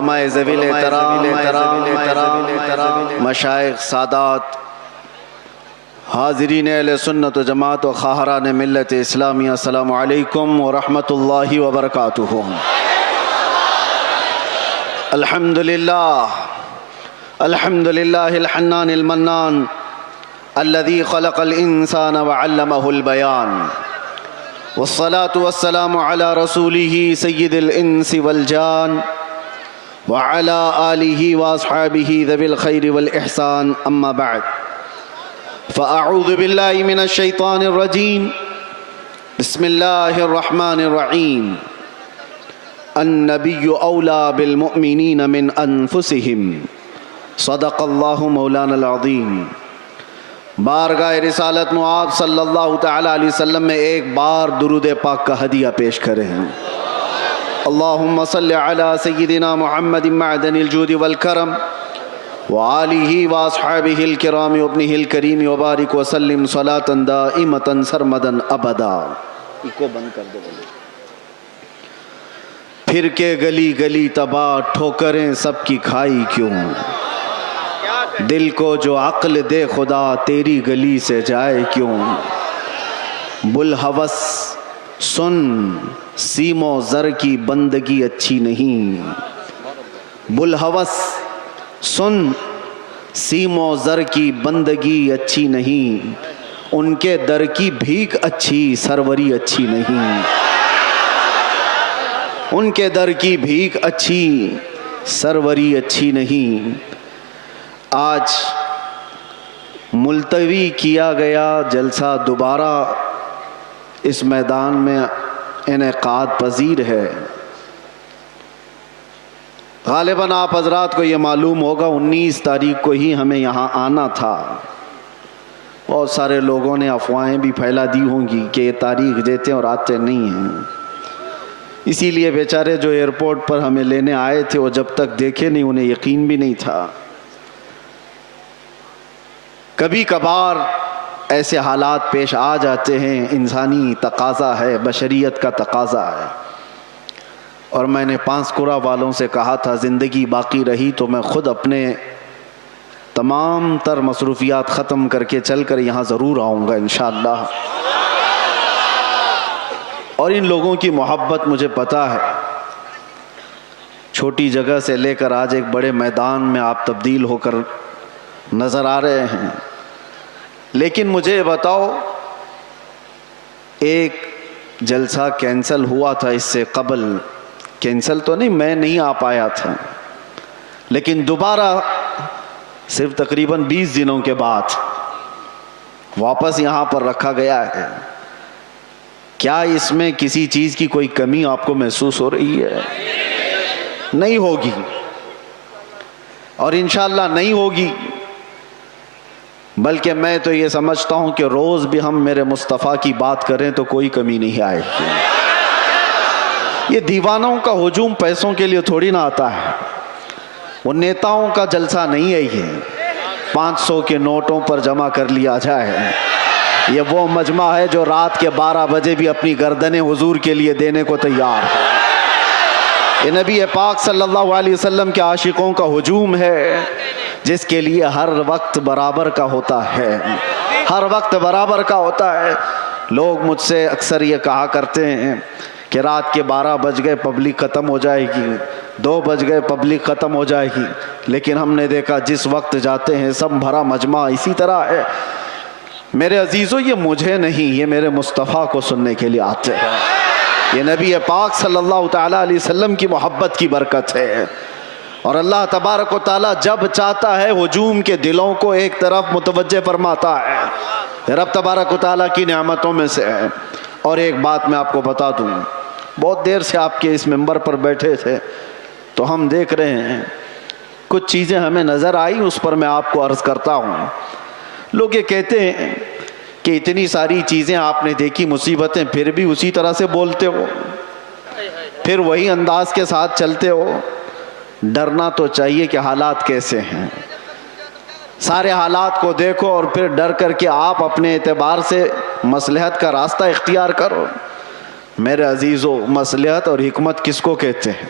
علماء ذویل احترام مشائخ سادات، حاضرین اہل سنت و جماعت و خواہران ملت اسلامیہ، السلام علیکم ورحمۃ اللہ وبرکاتہ۔ الحمدللہ الحنان المنان الذي خلق الانسان وعلمه البيان، والصلاة والسلام على رسوله سيد الانس والجان وعلى آله واصحابه ذوي الخير والاحسان، اما بعد فاعوذ بالله من الشيطان الرجيم، بسم الله الرحمن الرحيم۔ النبي أولى بالمؤمنين من أنفسهم، صدق الله مولانا العظیم۔ بارگاہ رسالت معاب صلی اللہ تعالی علیہ وسلم میں ایک بار درود پاک کا ہدیہ پیش کریں۔ اللہم صلی علی سیدنا محمد معدن الجود والکرم وآلہ واصحابہ الکرام وابنہ الکریم وبارک وسلم صلاة دائمتا سرمدا ابدا۔ کو بند کر دو۔ پھر کے گلی گلی تباہ ٹھوکریں سب کی کھائی کیوں، دل کو جو عقل دے خدا تیری گلی سے جائے کیوں۔ بلحوث سن سیم و زر کی بندگی اچھی نہیں، بلحوث سن سیم و زر کی بندگی اچھی نہیں، ان کے در کی بھیک اچھی سروری اچھی نہیں، ان کے در کی بھیک اچھی سروری اچھی نہیں۔ آج ملتوی کیا گیا جلسہ دوبارہ اس میدان میں انعقاد پذیر ہے۔ غالباً آپ حضرات کو یہ معلوم ہوگا 19 تاریخ کو ہی ہمیں یہاں آنا تھا۔ بہت سارے لوگوں نے افواہیں بھی پھیلا دی ہوں گی کہ یہ تاریخ دیتے اور آتے نہیں ہیں، اسی لیے بیچارے جو ایئرپورٹ پر ہمیں لینے آئے تھے وہ جب تک دیکھے نہیں انہیں یقین بھی نہیں تھا۔ کبھی کبھار ایسے حالات پیش آ جاتے ہیں، انسانی تقاضا ہے، بشریت کا تقاضا ہے۔ اور میں نے پانسکورہ والوں سے کہا تھا زندگی باقی رہی تو میں خود اپنے تمام تر مصروفیات ختم کر کے چل کر یہاں ضرور آؤں گا انشاءاللہ۔ اور ان لوگوں کی محبت مجھے پتہ ہے، چھوٹی جگہ سے لے کر آج ایک بڑے میدان میں آپ تبدیل ہو کر نظر آ رہے ہیں۔ لیکن مجھے بتاؤ، ایک جلسہ کینسل ہوا تھا اس سے قبل، کینسل تو نہیں، میں نہیں آ پایا تھا، لیکن دوبارہ صرف تقریباً 20 دنوں کے بعد واپس یہاں پر رکھا گیا ہے۔ کیا اس میں کسی چیز کی کوئی کمی آپ کو محسوس ہو رہی ہے؟ نہیں ہوگی، اور انشاءاللہ نہیں ہوگی، بلکہ میں تو یہ سمجھتا ہوں کہ روز بھی ہم میرے مصطفیٰ کی بات کریں تو کوئی کمی نہیں آئے گی۔ یہ دیوانوں کا ہجوم پیسوں کے لیے تھوڑی نہ آتا ہے، وہ نیتاؤں کا جلسہ نہیں ہے، یہ 500 کے نوٹوں پر جمع کر لیا جائے۔ یہ وہ مجمع ہے جو رات کے 12 بجے بھی اپنی گردنیں حضور کے لیے دینے کو تیار ہے۔ یہ نبی پاک صلی اللہ علیہ وسلم کے عاشقوں کا ہجوم ہے، جس کے لیے ہر وقت برابر کا ہوتا ہے، ہر وقت برابر کا ہوتا ہے۔ لوگ مجھ سے اکثر یہ کہا کرتے ہیں کہ رات کے 12 بج گئے پبلک ختم ہو جائے گی، 2 بج گئے پبلک ختم ہو جائے گی، لیکن ہم نے دیکھا جس وقت جاتے ہیں سب بھرا مجمع اسی طرح ہے۔ میرے عزیزو، یہ مجھے نہیں، یہ میرے مصطفیٰ کو سننے کے لیے آتے ہیں۔ یہ نبی پاک صلی اللہ تعالی علیہ وسلم کی محبت کی برکت ہے، اور اللہ تبارک و تعالیٰ جب چاہتا ہے ہجوم کے دلوں کو ایک طرف متوجہ فرماتا ہے، رب تبارک و تعالیٰ کی نعمتوں میں سے ہے۔ اور ایک بات میں آپ کو بتا دوں، بہت دیر سے آپ کے اس ممبر پر بیٹھے تھے تو ہم دیکھ رہے ہیں کچھ چیزیں ہمیں نظر آئی، اس پر میں آپ کو عرض کرتا ہوں۔ لوگ یہ کہتے ہیں کہ اتنی ساری چیزیں آپ نے دیکھی، مصیبتیں، پھر بھی اسی طرح سے بولتے ہو، پھر وہی انداز کے ساتھ چلتے ہو۔ ڈرنا تو چاہیے کہ حالات کیسے ہیں، سارے حالات کو دیکھو اور پھر ڈر کر کے آپ اپنے اعتبار سے مصلحت کا راستہ اختیار کرو۔ میرے عزیزو، مصلحت اور حکمت کس کو کہتے ہیں؟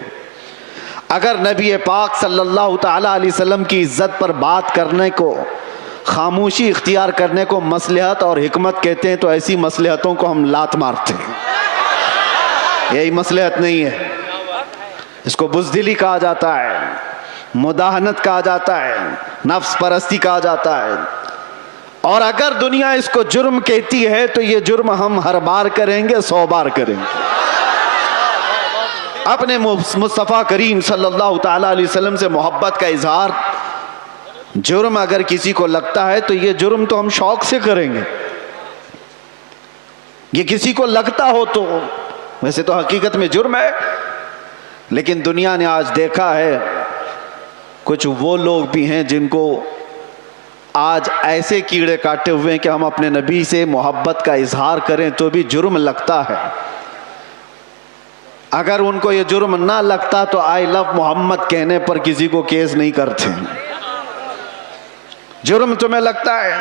اگر نبی پاک صلی اللہ تعالی علیہ وسلم کی عزت پر بات کرنے کو، خاموشی اختیار کرنے کو مصلحت اور حکمت کہتے ہیں، تو ایسی مصلحتوں کو ہم لات مارتے ہیں۔ یہی مصلحت نہیں ہے، اس کو بزدلی کہا جاتا ہے، مداہنت کہا جاتا ہے، نفس پرستی کہا جاتا ہے۔ اور اگر دنیا اس کو جرم کہتی ہے تو یہ جرم ہم ہر بار کریں گے، 100 بار کریں گے۔ اپنے مصطفیٰ کریم صلی اللہ تعالی علیہ وسلم سے محبت کا اظہار جرم اگر کسی کو لگتا ہے تو یہ جرم تو ہم شوق سے کریں گے۔ یہ کسی کو لگتا ہو تو ویسے تو حقیقت میں جرم ہے، لیکن دنیا نے آج دیکھا ہے کچھ وہ لوگ بھی ہیں جن کو آج ایسے کیڑے کاٹے ہوئے ہیں کہ ہم اپنے نبی سے محبت کا اظہار کریں تو بھی جرم لگتا ہے۔ اگر ان کو یہ جرم نہ لگتا تو آئی لو محمد کہنے پر کسی کو کیس نہیں کرتے۔ جرم تمہیں لگتا ہے،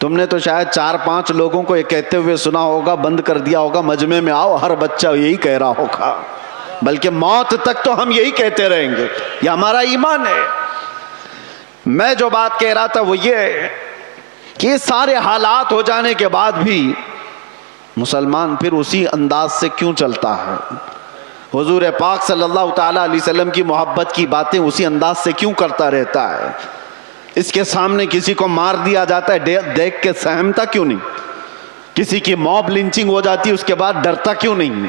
تم نے تو شاید 4-5 لوگوں کو یہ کہتے ہوئے سنا ہوگا، بند کر دیا ہوگا، مجمع میں آؤ، ہر بچہ یہی کہہ رہا ہوگا، بلکہ موت تک تو ہم یہی کہتے رہیں گے، یہ ہمارا ایمان ہے۔ میں جو بات کہہ رہا تھا وہ یہ ہے کہ یہ سارے حالات ہو جانے کے بعد بھی مسلمان پھر اسی انداز سے کیوں چلتا ہے؟ حضور پاک صلی اللہ تعالی علیہ وسلم کی محبت کی باتیں اسی انداز سے کیوں کرتا رہتا ہے؟ اس کے سامنے کسی کو مار دیا جاتا ہے، دیکھ کے سہمتا کیوں نہیں؟ کسی کی موب لنچنگ ہو جاتی ہے، اس کے بعد ڈرتا کیوں نہیں؟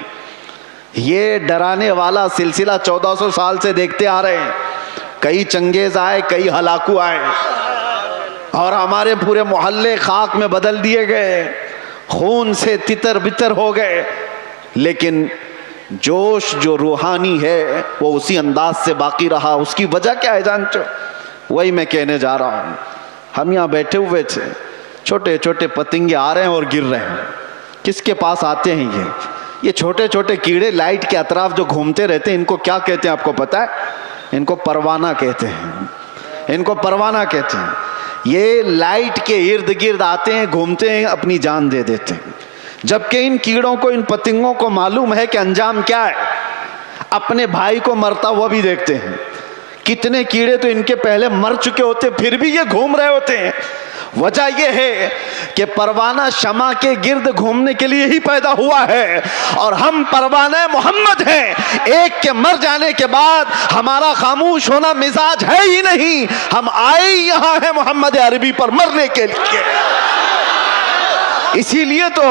یہ ڈرانے والا سلسلہ 1400 سال سے دیکھتے آ رہے ہیں۔ کئی چنگیز آئے، کئی ہلاکو آئے، اور ہمارے پورے محلے خاک میں بدل دیے گئے، خون سے تتر بتر ہو گئے، لیکن جوش جو روحانی ہے وہ اسی انداز سے باقی رہا۔ اس کی وجہ کیا ہے جانتے ہو؟ وہی میں کہنے جا رہا ہوں۔ ہم یہاں بیٹھے ہوئے تھے، چھوٹے چھوٹے پتنگے آ رہے ہیں اور گر رہے ہیں۔ کس کے پاس آتے ہیں یہ چھوٹے چھوٹے کیڑے لائٹ کے اطراف جو گھومتے رہتے ہیں، ان کو کیا کہتے ہیں آپ کو پتا ہے؟ ان کو پروانہ کہتے ہیں، ان کو پروانہ کہتے ہیں۔ یہ لائٹ کے ارد گرد آتے ہیں، گھومتے ہیں، اپنی جان دے دیتے ہیں، جبکہ ان کیڑوں کو، ان پتنگوں کو معلوم ہے کہ انجام کیا ہے۔ اپنے بھائی کو مرتا ہوا بھی دیکھتے ہیں۔ کتنے کیڑے تو ان کے پہلے مر چکے ہوتے، پھر بھی یہ گھوم رہے ہوتے ہیں۔ وجہ یہ ہے کہ پروانہ شمع کے گرد گھومنے کے لیے ہی پیدا ہوا ہے، اور ہم پروانہ محمد ہیں۔ ایک کے مر جانے کے بعد ہمارا خاموش ہونا مزاج ہے ہی نہیں، ہم آئے یہاں ہیں محمد عربی پر مرنے کے لیے۔ اسی لیے تو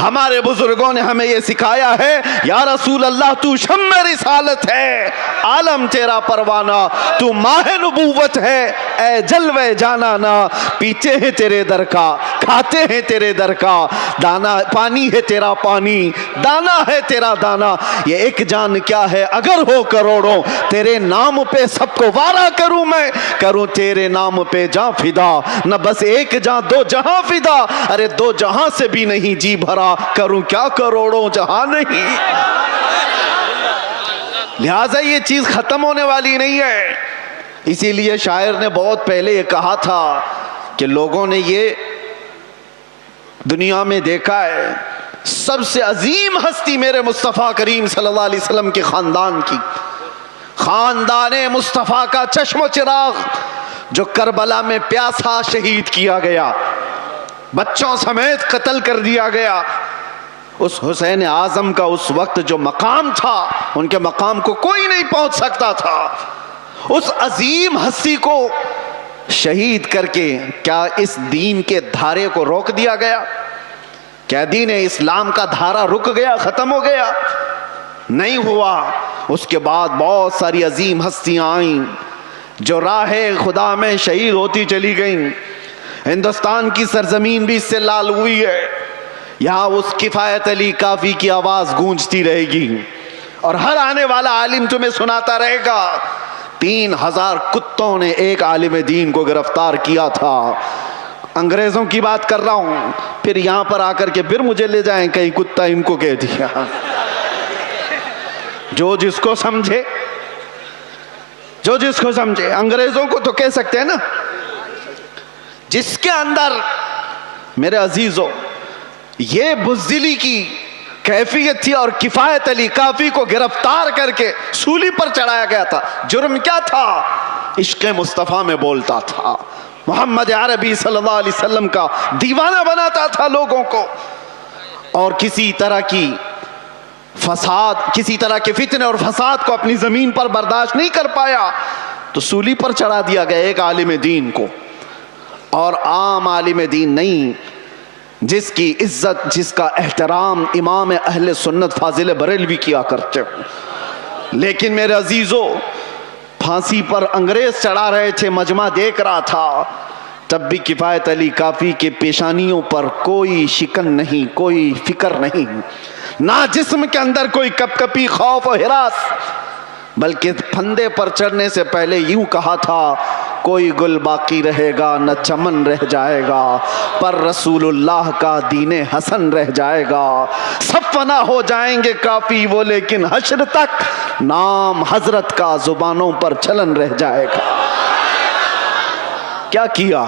ہمارے بزرگوں نے ہمیں یہ سکھایا ہے، یا رسول اللہ تو شمع رسالت ہے، عالم تیرا پروانہ، تو ماہ نبوت ہے، اے جلوے جانانا، پیتے ہیں تیرے در کا، کھاتے ہیں تیرے در کا، دانا پانی ہے تیرا پانی، دانا ہے تیرا دانا۔ یہ ایک جان کیا ہے اگر ہو کروڑوں، تیرے نام پہ سب کو وارا کروں میں، کروں تیرے نام پہ جاں فدا، نہ بس ایک جاں 2 جہاں فدا، ارے 2 جہاں سے بھی نہیں جی بھرا، کروں کیا کروڑوں جہاں نہیں۔ لہٰذا یہ چیز ختم ہونے والی نہیں ہے۔ اسی لیے شاعر نے بہت پہلے یہ کہا تھا کہ لوگوں نے یہ دنیا میں دیکھا ہے، سب سے عظیم ہستی میرے مصطفیٰ کریم صلی اللہ علیہ وسلم کے خاندان کی، خاندان مصطفیٰ کا چشم و چراغ، جو کربلا میں پیاسا شہید کیا گیا، بچوں سمیت قتل کر دیا گیا۔ اس حسین اعظم کا اس وقت جو مقام تھا، ان کے مقام کو کوئی نہیں پہنچ سکتا تھا۔ اس عظیم ہستی کو شہید کر کے کیا اس دین کے دھارے کو روک دیا گیا؟ کیا دین اسلام کا دھارا رک گیا، ختم ہو گیا؟ نہیں ہوا۔ اس کے بعد بہت ساری عظیم ہستیاں آئیں جو راہ خدا میں شہید ہوتی چلی گئیں۔ ہندوستان کی سرزمین بھی اس سے لال ہوئی ہے۔ یہاں اس کفایت علی کافی کی آواز گونجتی رہے گی، اور ہر آنے والا عالم تمہیں سناتا رہے گا 3000 کتوں نے ایک عالم دین کو گرفتار کیا تھا۔ انگریزوں کی بات کر رہا ہوں، پھر یہاں پر آ کر کے پھر مجھے لے جائیں کہیں کتا ان کو کہہ دیا۔ جو جس کو سمجھے، جو جس کو سمجھے، انگریزوں کو تو کہہ سکتے ہیں نا۔ جس کے اندر میرے عزیزوں یہ بزدلی کی کیفیت تھی. اور کفایت علی کافی کو گرفتار کر کے سولی پر چڑھایا گیا تھا. جرم کیا تھا؟ عشق مصطفیٰ میں بولتا تھا, محمد عربی صلی اللہ علیہ وسلم کا دیوانہ بناتا تھا لوگوں کو, اور کسی طرح کی فساد, کسی طرح کے فتنے اور فساد کو اپنی زمین پر برداشت نہیں کر پایا تو سولی پر چڑھا دیا گیا ایک عالم دین کو. اور عام عالم دین نہیں, جس کی عزت, جس کا احترام امام اہل سنت فاضل بریلوی کیا کرتے ہو. لیکن میرے عزیزو, پھانسی پر انگریز چڑھا رہے تھے, مجمع دیکھ رہا تھا, تب بھی کفایت علی کافی کے پیشانیوں پر کوئی شکن نہیں, کوئی فکر نہیں, نہ جسم کے اندر کوئی کپ کپی خوف و ہراس, بلکہ پھندے پر چڑھنے سے پہلے یوں کہا تھا, کوئی گل باقی رہے گا نہ چمن رہ جائے گا, پر رسول اللہ کا دین حسن رہ جائے گا. سب فنا ہو جائیں گے کافی وہ, لیکن حشر تک نام حضرت کا زبانوں پر چلن رہ جائے گا. کیا کیا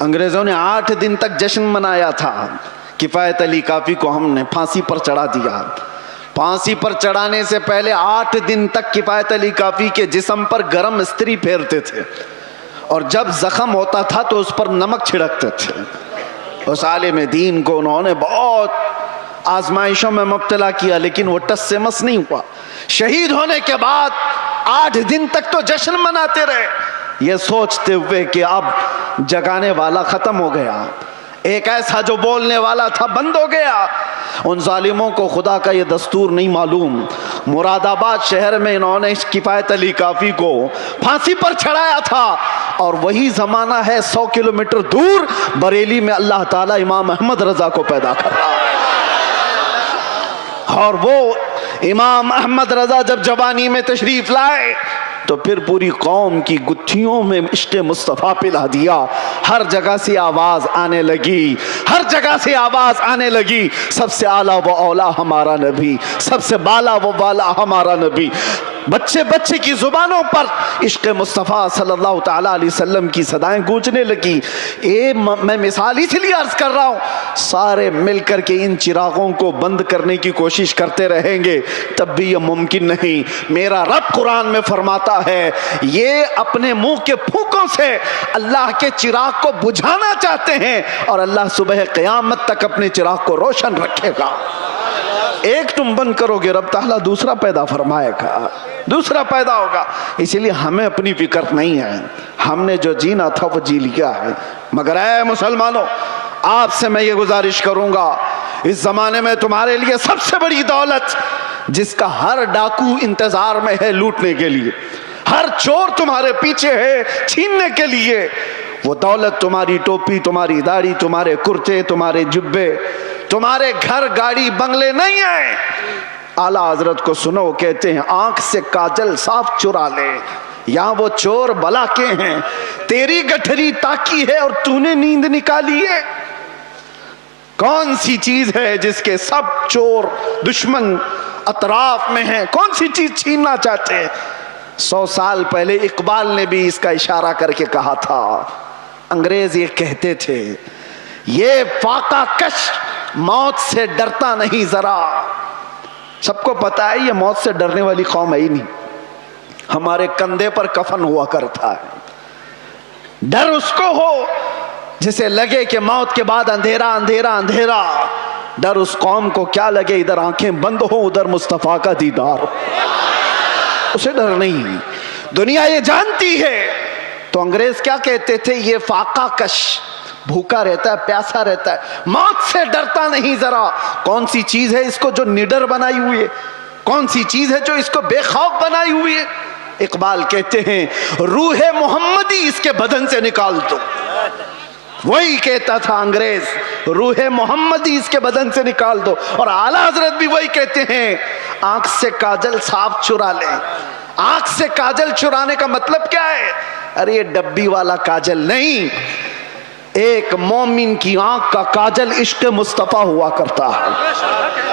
انگریزوں نے؟ 8 دن تک جشن منایا تھا. کفایت علی کافی کو ہم نے پھانسی پر چڑھا دیا. پھانسی پر چڑھانے سے پہلے 8 دن تک کفایت علی کافی کے جسم پر گرم استری پھیرتے تھے, اور جب زخم ہوتا تھا تو اس پر نمک چھڑکتے تھے. اس عالم دین کو انہوں نے بہت آزمائشوں میں مبتلا کیا, لیکن وہ ٹس سے مس نہیں ہوا. شہید ہونے کے بعد 8 دن تک تو جشن مناتے رہے, یہ سوچتے ہوئے کہ اب جگانے والا ختم ہو گیا, ایک ایسا جو بولنے والا تھا بند ہو گیا. ان ظالموں کو خدا کا یہ دستور نہیں معلوم. مراد آباد شہر میں انہوں نے کفایت علی کافی کو پھانسی پر چڑھایا تھا, اور وہی زمانہ ہے 100 کلومیٹر دور بریلی میں اللہ تعالیٰ امام احمد رضا کو پیدا کر رہا ہے. اور وہ امام احمد رضا جب جوانی میں تشریف لائے تو پھر پوری قوم کی گتھیوں میں عشق مصطفیٰ پلا دیا. ہر جگہ سے آواز آنے لگی, ہر جگہ سے آواز آنے لگی, سب سے اعلیٰ و اولا ہمارا نبی, سب سے بالا و بالا ہمارا نبی. بچے بچے کی زبانوں پر عشق مصطفیٰ صلی اللہ تعالیٰ علیہ وسلم کی صدائیں گونجنے لگی. میں مثال اس لیے عرض کر رہا ہوں, سارے مل کر کے ان چراغوں کو بند کرنے کی کوشش کرتے رہیں گے تب بھی یہ ممکن نہیں. میرا رب قرآن میں فرماتا ہے, یہ اپنے منہ کے پھونکوں سے اللہ کے چراغ کو بجھانا چاہتے ہیں, اور اللہ صبح قیامت تک اپنے چراغ کو روشن رکھے گا. ایک تم بند کرو گے, رب تعالیٰ دوسرا پیدا فرمائے گا, دوسرا پیدا ہوگا. اسی لیے ہمیں اپنی فکر نہیں ہے, ہم نے جو جینا تھا وہ جی لیا ہے. مگر اے مسلمانوں, آپ سے میں یہ گزارش کروں گا, اس زمانے میں تمہارے لیے سب سے بڑی دولت جس کا ہر ڈاکو انتظار میں ہے لوٹنے کے لیے, ہر چور تمہارے پیچھے ہے چھیننے کے لیے, وہ دولت تمہاری ٹوپی, تمہاری داڑھی, تمہارے کرتے, تمہارے جبے, تمہارے گھر گاڑی بنگلے نہیں ہیں. اعلیٰ حضرت کو سنو, کہتے ہیں آنکھ سے کاجل صاف چرا لے, یہاں وہ چور بلا کے ہیں, تیری گٹھری تاکی ہے اور تو نے نیند نکالی ہے. کون سی چیز ہے جس کے سب چور دشمن اطراف میں ہیں, کون سی چیز چھیننا چاہتے ہیں؟ 100 سال پہلے اقبال نے بھی اس کا اشارہ کر کے کہا تھا. انگریز یہ کہتے تھے, یہ فاقہ کش موت سے ڈرتا نہیں ذرا. سب کو پتا ہے یہ موت سے ڈرنے والی قوم ہے ہی نہیں. ہمارے کندھے پر کفن ہوا کرتا ہے. ڈر اس کو ہو جسے لگے کہ موت کے بعد اندھیرا اندھیرا اندھیرا. ڈر اس قوم کو کیا لگے ادھر آنکھیں بند ہو ادھر مصطفیٰ کا دیدار ہو. اسے ڈر نہیں, دنیا یہ جانتی ہے. تو انگریز کیا کہتے تھے, یہ فاقہ کش بھوکا رہتا ہے, پیاسا رہتا ہے, موت سے ڈرتا نہیں ذرا. کون سی چیز ہے اس کو جو نڈر بنائی ہوئی ہے, کون سی چیز ہے جو اس کو بے خوف بنائی ہوئی ہے؟ اقبال کہتے ہیں روح محمدی اس کے بدن سے نکال دو. وہی کہتا تھا انگریز, روح محمدی اس کے بدن سے نکال دو. اور اعلیٰ حضرت بھی وہی کہتے ہیں, آنکھ سے کاجل صاف چرا لیں. آنکھ سے کاجل چرانے کا مطلب کیا ہے؟ ارے یہ ڈبی والا کاجل نہیں, ایک مومن کی آنکھ کا کاجل عشق مصطفیٰ ہوا کرتا ہے.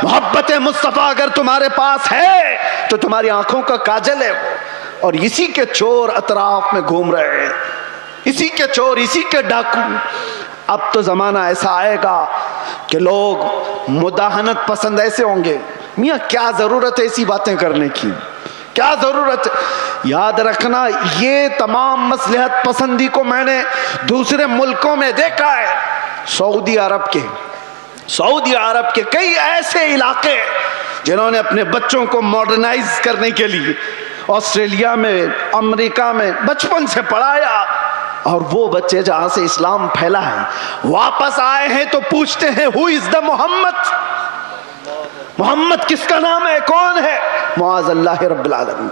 محبت مصطفیٰ اگر تمہارے پاس ہے تو تمہاری آنکھوں کا کاجل ہے وہ. اور اسی کے چور اطراف میں گھوم رہے ہیں, اسی کے چور, اسی کے ڈاکو. اب تو زمانہ ایسا آئے گا کہ لوگ مداہنت پسند ایسے ہوں گے، میاں کیا ضرورت ہے ایسی باتیں کرنے کی، کیا ضرورت ہے؟ یاد رکھنا یہ تمام مصلحت پسندی کو میں نے دوسرے ملکوں میں دیکھا ہے. سعودی عرب کے کئی ایسے علاقے جنہوں نے اپنے بچوں کو ماڈرنائز کرنے کے لیے آسٹریلیا میں، امریکہ میں بچپن سے پڑھایا، اور وہ بچے جہاں سے اسلام پھیلا ہے واپس آئے ہیں تو پوچھتے ہیں ہو از دا محمد کس کا نام ہے، کون ہے؟ معاذ اللہ رب العالمین.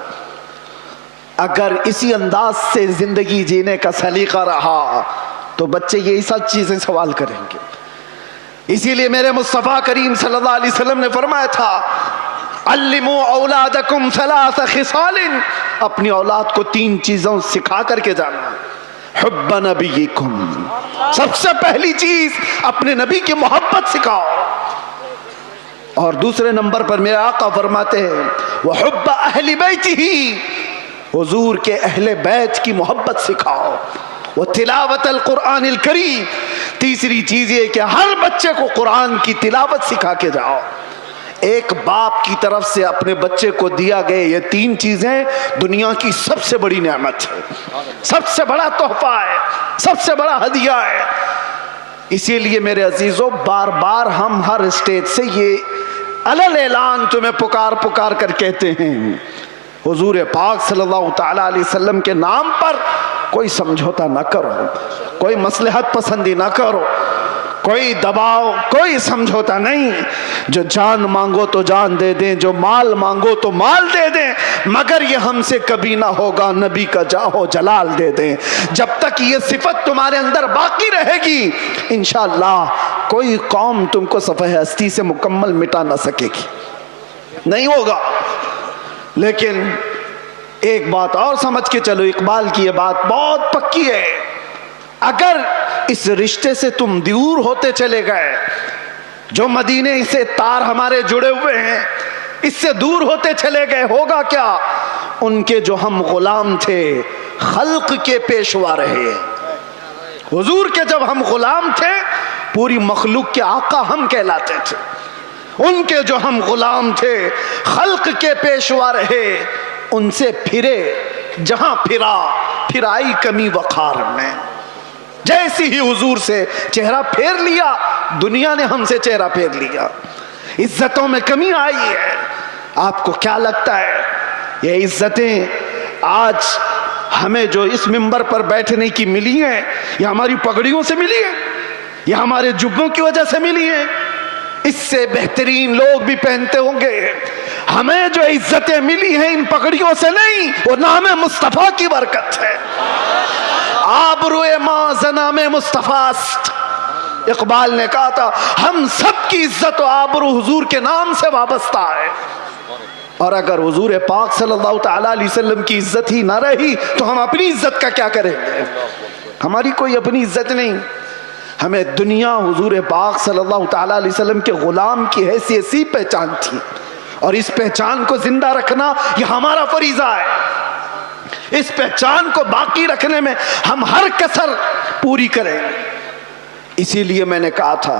اگر اسی انداز سے زندگی جینے کا سلیقہ رہا تو بچے یہی سب چیزیں سوال کریں گے. اسی لیے میرے مصطفیٰ کریم صلی اللہ علیہ وسلم نے فرمایا تھا علموا اولادکم ثلاث خصال، اپنی اولاد کو 3 چیزوں سکھا کر کے جانا. حب نبیکم، سب سے پہلی چیز اپنے نبی کی محبت سکھاؤ، اور دوسرے نمبر پر میرے آقا فرماتے ہیں وحب اہل بیتہ، حضور کے اہل بیت کی محبت سکھاؤ. وتلاوت القرآن الکریم، تیسری چیز یہ کہ ہر بچے کو قرآن کی تلاوت سکھا کے جاؤ. ایک باپ کی طرف سے اپنے بچے کو دیا گئے یہ 3 چیزیں دنیا کی سب سے بڑی نعمت ہے، سب سے بڑا تحفہ ہے، سب سے بڑا ہدیہ ہے. اسی لیے میرے عزیزوں بار بار ہم ہر اسٹیج سے یہ علل اعلان تمہیں پکار کر کہتے ہیں حضور پاک صلی اللہ تعالی علیہ وسلم کے نام پر کوئی سمجھوتا نہ کرو، کوئی مصلحت پسندی نہ کرو، کوئی دباؤ، کوئی سمجھوتا نہیں. جو جان مانگو تو جان دے دیں، جو مال مانگو تو مال دے دیں، مگر یہ ہم سے کبھی نہ ہوگا نبی کا جاہو جلال دے دیں. جب تک یہ صفت تمہارے اندر باقی رہے گی انشاءاللہ کوئی قوم تم کو صفحہ ہستی سے مکمل مٹا نہ سکے گی، نہیں ہوگا. لیکن ایک بات اور سمجھ کے چلو، اقبال کی یہ بات بہت پکی ہے، اگر اس رشتے سے تم دور ہوتے چلے گئے، جو مدینے سے تار ہمارے جڑے ہوئے ہیں اس سے دور ہوتے چلے گئے، ہوگا کیا؟ ان کے جو ہم غلام تھے خلق کے پیشوا رہے. حضور کے جب ہم غلام تھے پوری مخلوق کے آقا ہم کہلاتے تھے، ان کے جو ہم غلام تھے خلق کے پیشوا رہے. ان سے پھرے جہاں پھرائی کمی وقار میں، جیسی ہی حضور سے چہرہ پھیر لیا دنیا نے ہم سے چہرہ پھیر لیا، عزتوں میں کمی آئی ہے. آپ کو کیا لگتا ہے یہ عزتیں آج ہمیں جو اس منبر پر بیٹھنے کی ملی ہیں یہ ہماری پگڑیوں سے ملی ہیں، یہ ہمارے جبوں کی وجہ سے ملی ہیں؟ اس سے بہترین لوگ بھی پہنتے ہوں گے. ہمیں جو عزتیں ملی ہیں ان پگڑیوں سے نہیں، وہ نام مصطفیٰ کی برکت ہے. آبروئے ماں زنام مصطفیٰ است، اقبال نے کہا تھا ہم سب کی عزت و آبرو حضور کے نام سے وابستہ ہے. اور اگر حضور پاک صلی اللہ تعالی علیہ وسلم کی عزت ہی نہ رہی تو ہم اپنی عزت کا کیا کریں گے؟ ہماری کوئی اپنی عزت نہیں. ہمیں دنیا حضور پاک صلی اللہ تعالی علیہ وسلم کے غلام کی حیثیت سی پہچان تھی، اور اس پہچان کو زندہ رکھنا یہ ہمارا فریضہ ہے. اس پہچان کو باقی رکھنے میں ہم ہر کسر پوری کریں. اسی لیے میں نے کہا تھا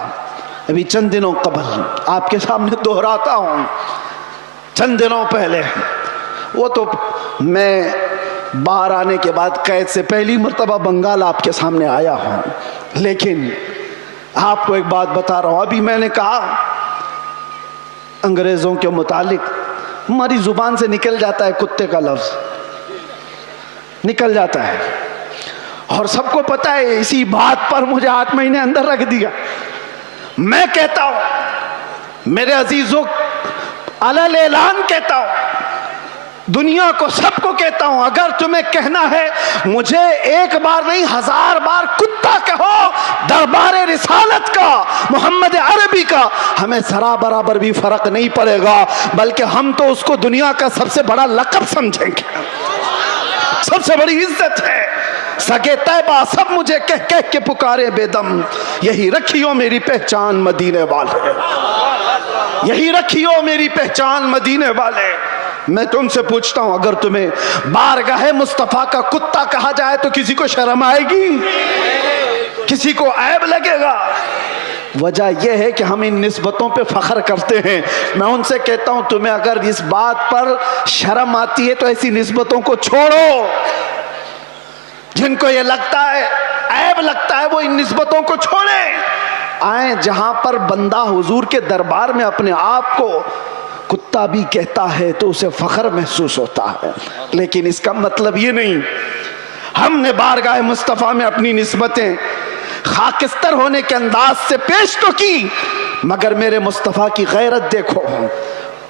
ابھی چند دنوں قبل آپ کے سامنے دہراتا ہوں، چند دنوں پہلے، وہ تو میں باہر آنے کے بعد قید سے پہلی مرتبہ بنگال آپ کے سامنے آیا ہوں، لیکن آپ کو ایک بات بتا رہا ہوں. ابھی میں نے کہا انگریزوں کے متعلق ہماری زبان سے نکل جاتا ہے کتے کا لفظ، نکل جاتا ہے، اور سب کو پتا ہے. اسی بات پر مجھے 8 مہینے اندر رکھ دیا. میں کہتا ہوں میرے عزیزوں، علل اعلان کہتا ہوں، دنیا کو سب کو کہتا ہوں، اگر تمہیں کہنا ہے مجھے 1 بار نہیں 1000 بار کتا کہو دربار رسالت کا، محمد عربی کا، ہمیں ذرا برابر بھی فرق نہیں پڑے گا، بلکہ ہم تو اس کو دنیا کا سب سے بڑا لقب سمجھیں گے، سب سے بڑی عزت ہے. سگے طیبہ سب مجھے کہہ کہہ کے پکارے بے دم، یہی رکھیو میری پہچان مدینے والے، یہی رکھیو میری پہچان مدینے والے. میں تم سے پوچھتا ہوں اگر تمہیں بارگاہ مصطفیٰ کا کتا کہا جائے تو کسی کو شرم آئے گی؟ کسی کو عیب لگے گا؟ وجہ یہ ہے کہ ہم ان نسبتوں پہ فخر کرتے ہیں. میں ان سے کہتا ہوں تمہیں اگر اس بات پر شرم آتی ہے تو ایسی نسبتوں کو چھوڑو. جن کو یہ لگتا ہے عیب لگتا ہے وہ ان نسبتوں کو چھوڑیں. آئیں جہاں پر بندہ حضور کے دربار میں اپنے آپ کو کتا بھی کہتا ہے تو اسے فخر محسوس ہوتا ہے. لیکن اس کا مطلب یہ نہیں. ہم نے بارگاہ مصطفیٰ میں اپنی نسبتیں خاکستر ہونے کے انداز سے پیش تو کی, مگر میرے مصطفیٰ کی غیرت دیکھو.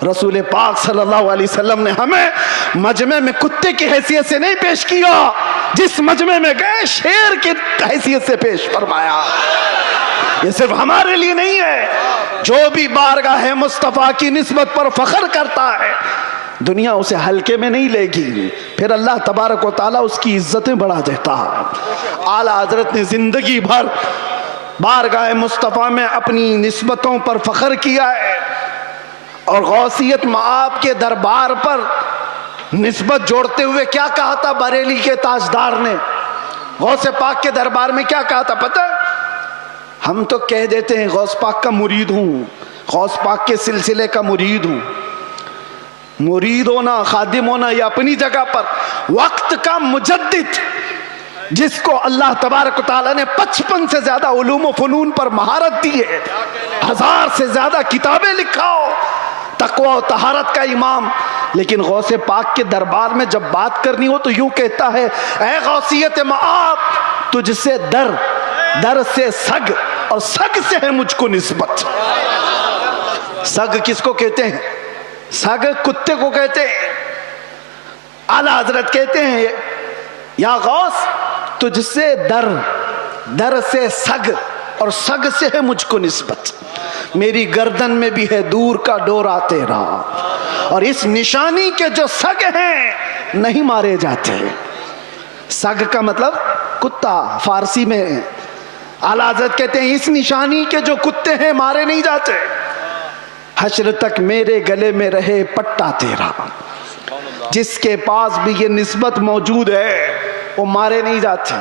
رسول پاک صلی اللہ علیہ وسلم نے ہمیں مجمع میں کتے کی حیثیت سے نہیں پیش کیا, جس مجمع میں گئے شیر کی حیثیت سے پیش فرمایا. یہ صرف ہمارے لیے نہیں ہے, جو بھی بارگاہ مصطفیٰ کی نسبت پر فخر کرتا ہے دنیا اسے ہلکے میں نہیں لے گی, پھر اللہ تبارک و تعالیٰ اس کی عزتیں بڑھا دیتا ہے. اعلیٰ حضرت نے زندگی بھر بارگاہ مصطفیٰ میں اپنی نسبتوں پر فخر کیا ہے, اور غوثیت مآب کے دربار پر نسبت جوڑتے ہوئے کیا کہا تھا بریلی کے تاجدار نے؟ غوث پاک کے دربار میں کیا کہا تھا پتہ؟ ہم تو کہہ دیتے ہیں غوث پاک کا مرید ہوں, غوث پاک کے سلسلے کا مرید ہوں. مرید ہونا, خادم ہونا یہ اپنی جگہ پر, وقت کا مجدد جس کو اللہ تبارک و تعالیٰ نے 55 سے زیادہ علوم و فنون پر مہارت دی ہے, 1000 سے زیادہ کتابیں لکھا ہو, تقوی و طہارت کا امام, لیکن غوث پاک کے دربار میں جب بات کرنی ہو تو یوں کہتا ہے اے غوثیت مآب تجھ سے در, در سے سگ, اور سگ سے ہے مجھ کو نسبت. سگ کس کو کہتے ہیں؟ سگ کتے کو کہتے ہیں. اعلیٰ حضرت کہتے ہیں یا غوث تجھ سے در, در سے سگ, اور سگ سے ہے مجھ کو نسبت. میری گردن میں بھی ہے دور کا ڈورا تیرا, اور اس نشانی کے جو سگ ہیں نہیں مارے جاتے. سگ کا مطلب کتا فارسی میں. اعلیٰ حضرت کہتے ہیں اس نشانی کے جو کتے ہیں مارے نہیں جاتے. حشر تک میرے گلے میں رہے پٹا تیرا. جس کے پاس بھی یہ نسبت موجود ہے وہ مارے نہیں جاتے,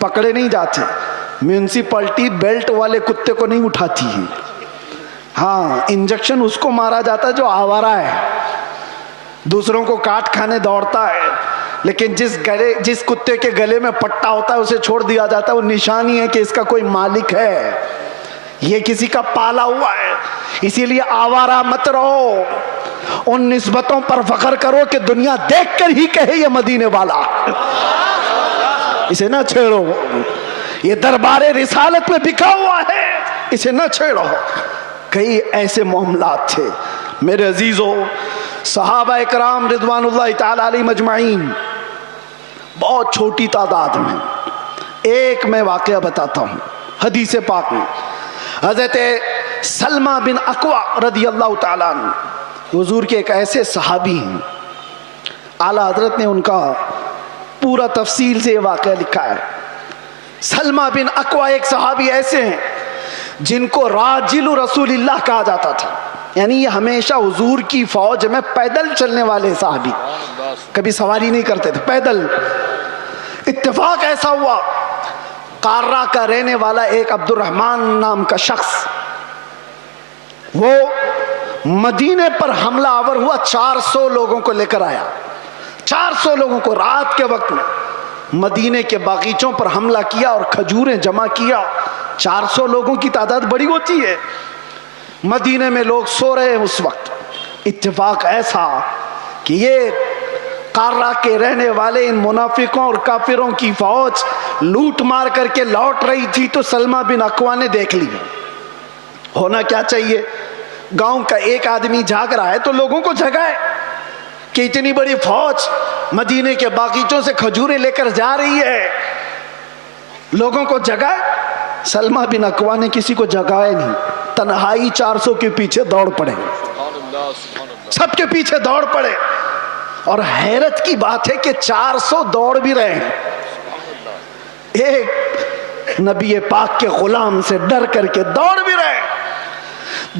پکڑے نہیں جاتے. میونسپلٹی بیلٹ والے کتے کو نہیں اٹھاتی, ہاں انجیکشن اس کو مارا جاتا ہے جو آوارہ ہے, دوسروں کو کاٹ کھانے دوڑتا ہے. لیکن جس کتے کے گلے میں پٹا ہوتا ہے اسے چھوڑ دیا جاتا ہے. وہ نشانی ہے کہ اس کا کوئی مالک ہے, یہ کسی کا پالا ہوا ہے. اسی لیے آوارہ مت رہو, ان نسبتوں پر فخر کرو کہ دنیا دیکھ کر ہی کہے یہ مدینے والا. اسے نہ چھیڑو, یہ دربار رسالت میں بکھا ہوا ہے, اسے نہ چھیڑو. کئی ایسے معاملات تھے میرے عزیزو. صحابہ اکرام رضوان اللہ تعالی علیہ مجمعین بہت چھوٹی تعداد میں. ایک میں واقعہ بتاتا ہوں حدیث پاک میں. حضرت سلمہ بن اکوع رضی اللہ تعالیٰ عنہ حضور کے ایک ایسے صحابی ہیں, اعلیٰ حضرت نے ان کا پورا تفصیل سے یہ واقعہ لکھا ہے. سلمہ بن اکوع ایک صحابی ایسے ہیں جن کو راجل رسول اللہ کہا جاتا تھا, یعنی یہ ہمیشہ حضور کی فوج میں پیدل چلنے والے صحابی, کبھی سواری نہیں کرتے تھے, پیدل. اتفاق ایسا ہوا قارہ کا رہنے والا ایک عبد الرحمن نام کا شخص, وہ مدینے پر حملہ آور ہوا, 400 لوگوں کو لے کر آیا. 400 لوگوں کو رات کے وقت میں مدینے کے باغیچوں پر حملہ کیا اور کھجوریں جمع کیا. 400 لوگوں کی تعداد بڑی ہوتی ہے. مدینے میں لوگ سو رہے ہیں اس وقت. اتفاق ایسا کہ یہ قارہ کے رہنے والے ان منافقوں اور کافروں کی فوج لوٹ مار کر کے لوٹ رہی تھی تو سلمہ بن اکوع نے دیکھ لی. ہونا کیا چاہیے, گاؤں کا ایک آدمی جاگ رہا ہے تو لوگوں کو جگائے کہ اتنی بڑی فوج مدینے کے باغیچوں سے کھجوریں لے کر جا رہی ہے, لوگوں کو جگائے. سلمہ بن اکوع نے کسی کو جگائے نہیں, تنہائی 400 کے پیچھے دوڑ پڑے, سب کے پیچھے دوڑ پڑے. اور حیرت کی بات ہے کہ 400 دوڑ بھی رہے ہیں, ایک نبی پاک کے غلام سے ڈر کر کے دوڑ بھی رہے.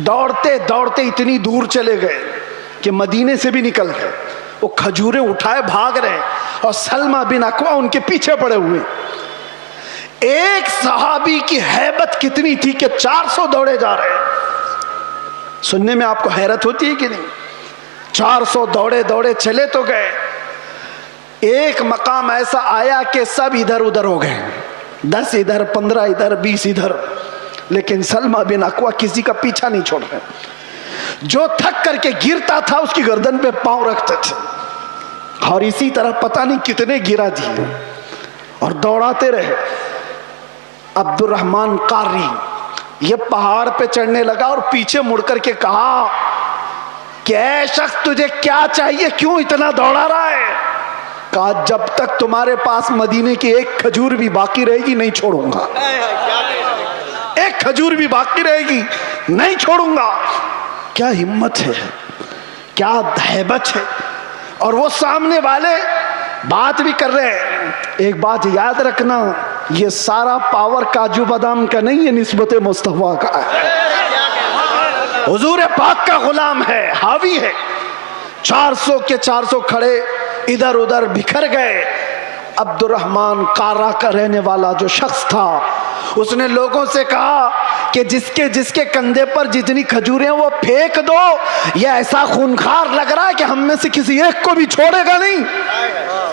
دوڑتے دوڑتے اتنی دور چلے گئے کہ مدینے سے بھی نکل گئے. وہ کھجوریں اٹھائے بھاگ رہے اور سلمہ بن اکوع ان کے پیچھے پڑے ہوئے. ایک صحابی کی ہیبت کتنی تھی کہ 400 دوڑے جا رہے ہیں. سننے میں آپ کو حیرت ہوتی ہے کہ نہیں؟ 400 دوڑے چلے تو گئے. ایک مقام ایسا آیا کہ سب ادھر ادھر ہو گئے, 10 ادھر 15 ادھر 20 ادھر, لیکن سلمہ بن اکوع کسی کا پیچھا نہیں چھوڑ رہے. جو تھک کر کے گرتا تھا اس کی گردن پہ پاؤں رکھتے تھے, اور اسی طرح پتہ نہیں کتنے گرا دیے اور دوڑاتے رہے. عبد الرحمن قاری یہ پہاڑ پہ چڑھنے لگا اور پیچھے مڑ کر کے کہا کہ اے شخص تجھے کیا چاہیے, کیوں اتنا دوڑا رہا ہے؟ کہا جب تک تمہارے پاس مدینے کی ایک کھجور بھی باقی رہے گی نہیں چھوڑوں گا, ایک کھجور بھی باقی رہے گی نہیں چھوڑوں گا. کیا ہمت ہے, کیا ہیبت ہے. اور وہ سامنے والے بات بھی کر رہے ہیں. ایک بات یاد رکھنا, یہ سارا پاور کاجو بادام کا نہیں, یہ نسبت مصطفیٰ کا ہے, حضور پاک کا غلام ہے, حاوی ہے. 400 کے 400 کھڑے ادھر ادھر بکھر گئے. عبد الرحمن قارہ کا رہنے والا جو شخص تھا, اس نے لوگوں سے کہا کہ جس کے کندھے پر جتنی کھجوریں وہ پھینک دو, یہ ایسا خونخوار لگ رہا ہے کہ ہم میں سے کسی ایک کو بھی چھوڑے گا نہیں.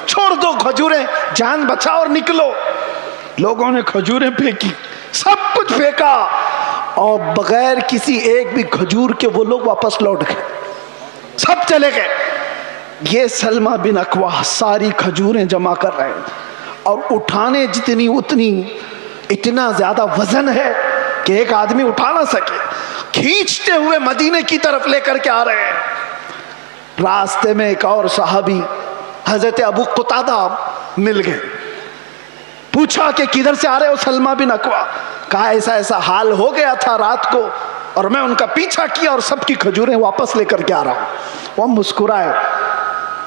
چھوڑ دو کھجوریں, جان بچا اور نکلو. لوگوں نے کھجوریں پھینکی, سب کچھ پھینکا, اور بغیر کسی ایک بھی کھجور کے وہ لوگ واپس لوٹ گئے, سب چلے گئے. یہ سلمہ بن اکوع ساری کھجوریں جمع کر رہے ہیں, اور اٹھانے جتنی اتنی, اتنا زیادہ وزن ہے کہ ایک آدمی اٹھا نہ سکے. کھینچتے ہوئے مدینے کی طرف لے کر کے آ رہے ہیں. راستے میں ایک اور صحابی حضرت ابو قتادہ مل گئے. پوچھا کہ کدھر سے آ رہے ہو سلمہ بن اکوع؟ کہا ایسا ایسا حال ہو گیا تھا رات کو, اور میں ان کا پیچھا کیا اور سب کی کھجوریں واپس لے کر کے آ رہا ہوں. وہ مسکرائے.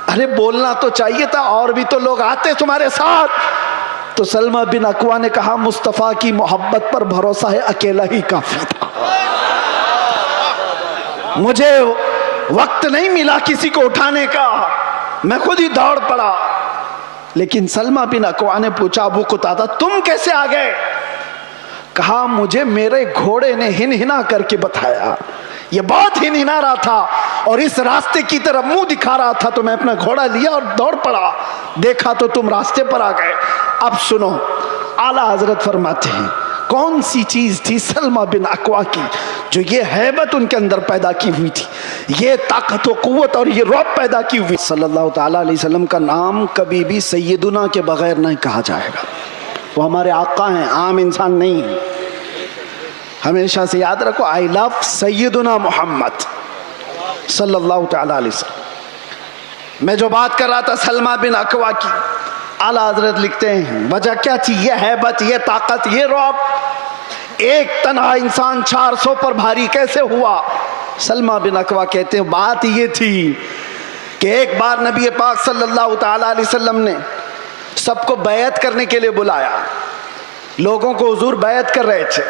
ارے بولنا تو چاہیے تھا, اور بھی تو لوگ آتے تمہارے ساتھ. تو سلمہ بن اکوع نے کہا مصطفیٰ کی محبت پر بھروسہ ہے, اکیلا ہی کافی تھا, مجھے وقت نہیں ملا کسی کو اٹھانے کا, میں خود ہی دوڑ پڑا. لیکن سلمہ بن اکوع نے پوچھا ابو قتادہ تم کیسے آ گئے؟ کہا مجھے میرے گھوڑے نے ہنہنا کر کے بتایا, یہ بہت ہنہنا رہا تھا اور اس راستے کی طرف منہ دکھا رہا تھا, تو میں اپنا گھوڑا لیا اور دوڑ پڑا, دیکھا تو تم راستے پر آ گئے. اب سنو, اعلیٰ حضرت فرماتے ہیں کون سی چیز تھی سلمہ بن اکوع کی جو یہ ہیبت ان کے اندر پیدا کی ہوئی تھی, یہ طاقت و قوت اور یہ رعب پیدا کی ہوئی. صلی اللہ تعالیٰ علیہ وسلم کا نام کبھی بھی سیدنا کے بغیر نہیں کہا جائے گا. وہ ہمارے آقا ہیں, عام انسان نہیں. ہمیشہ سے یاد رکھو, آئی لو سیدنا محمد صلی اللہ تعالیٰ علیہ وسلم. میں جو بات کر رہا تھا سلمہ بن اکوع کی, اعلیٰ حضرت لکھتے ہیں وجہ کیا تھی, یہ ہیبت, یہ طاقت, یہ رعب. ایک تنہا انسان 400 پر بھاری کیسے ہوا؟ سلمہ بن اکوع کہتے ہیں بات یہ تھی کہ ایک بار نبی پاک صلی اللہ تعالیٰ علیہ وسلم نے سب کو بیعت کرنے کے لیے بلایا. لوگوں کو حضور بیعت کر رہے تھے.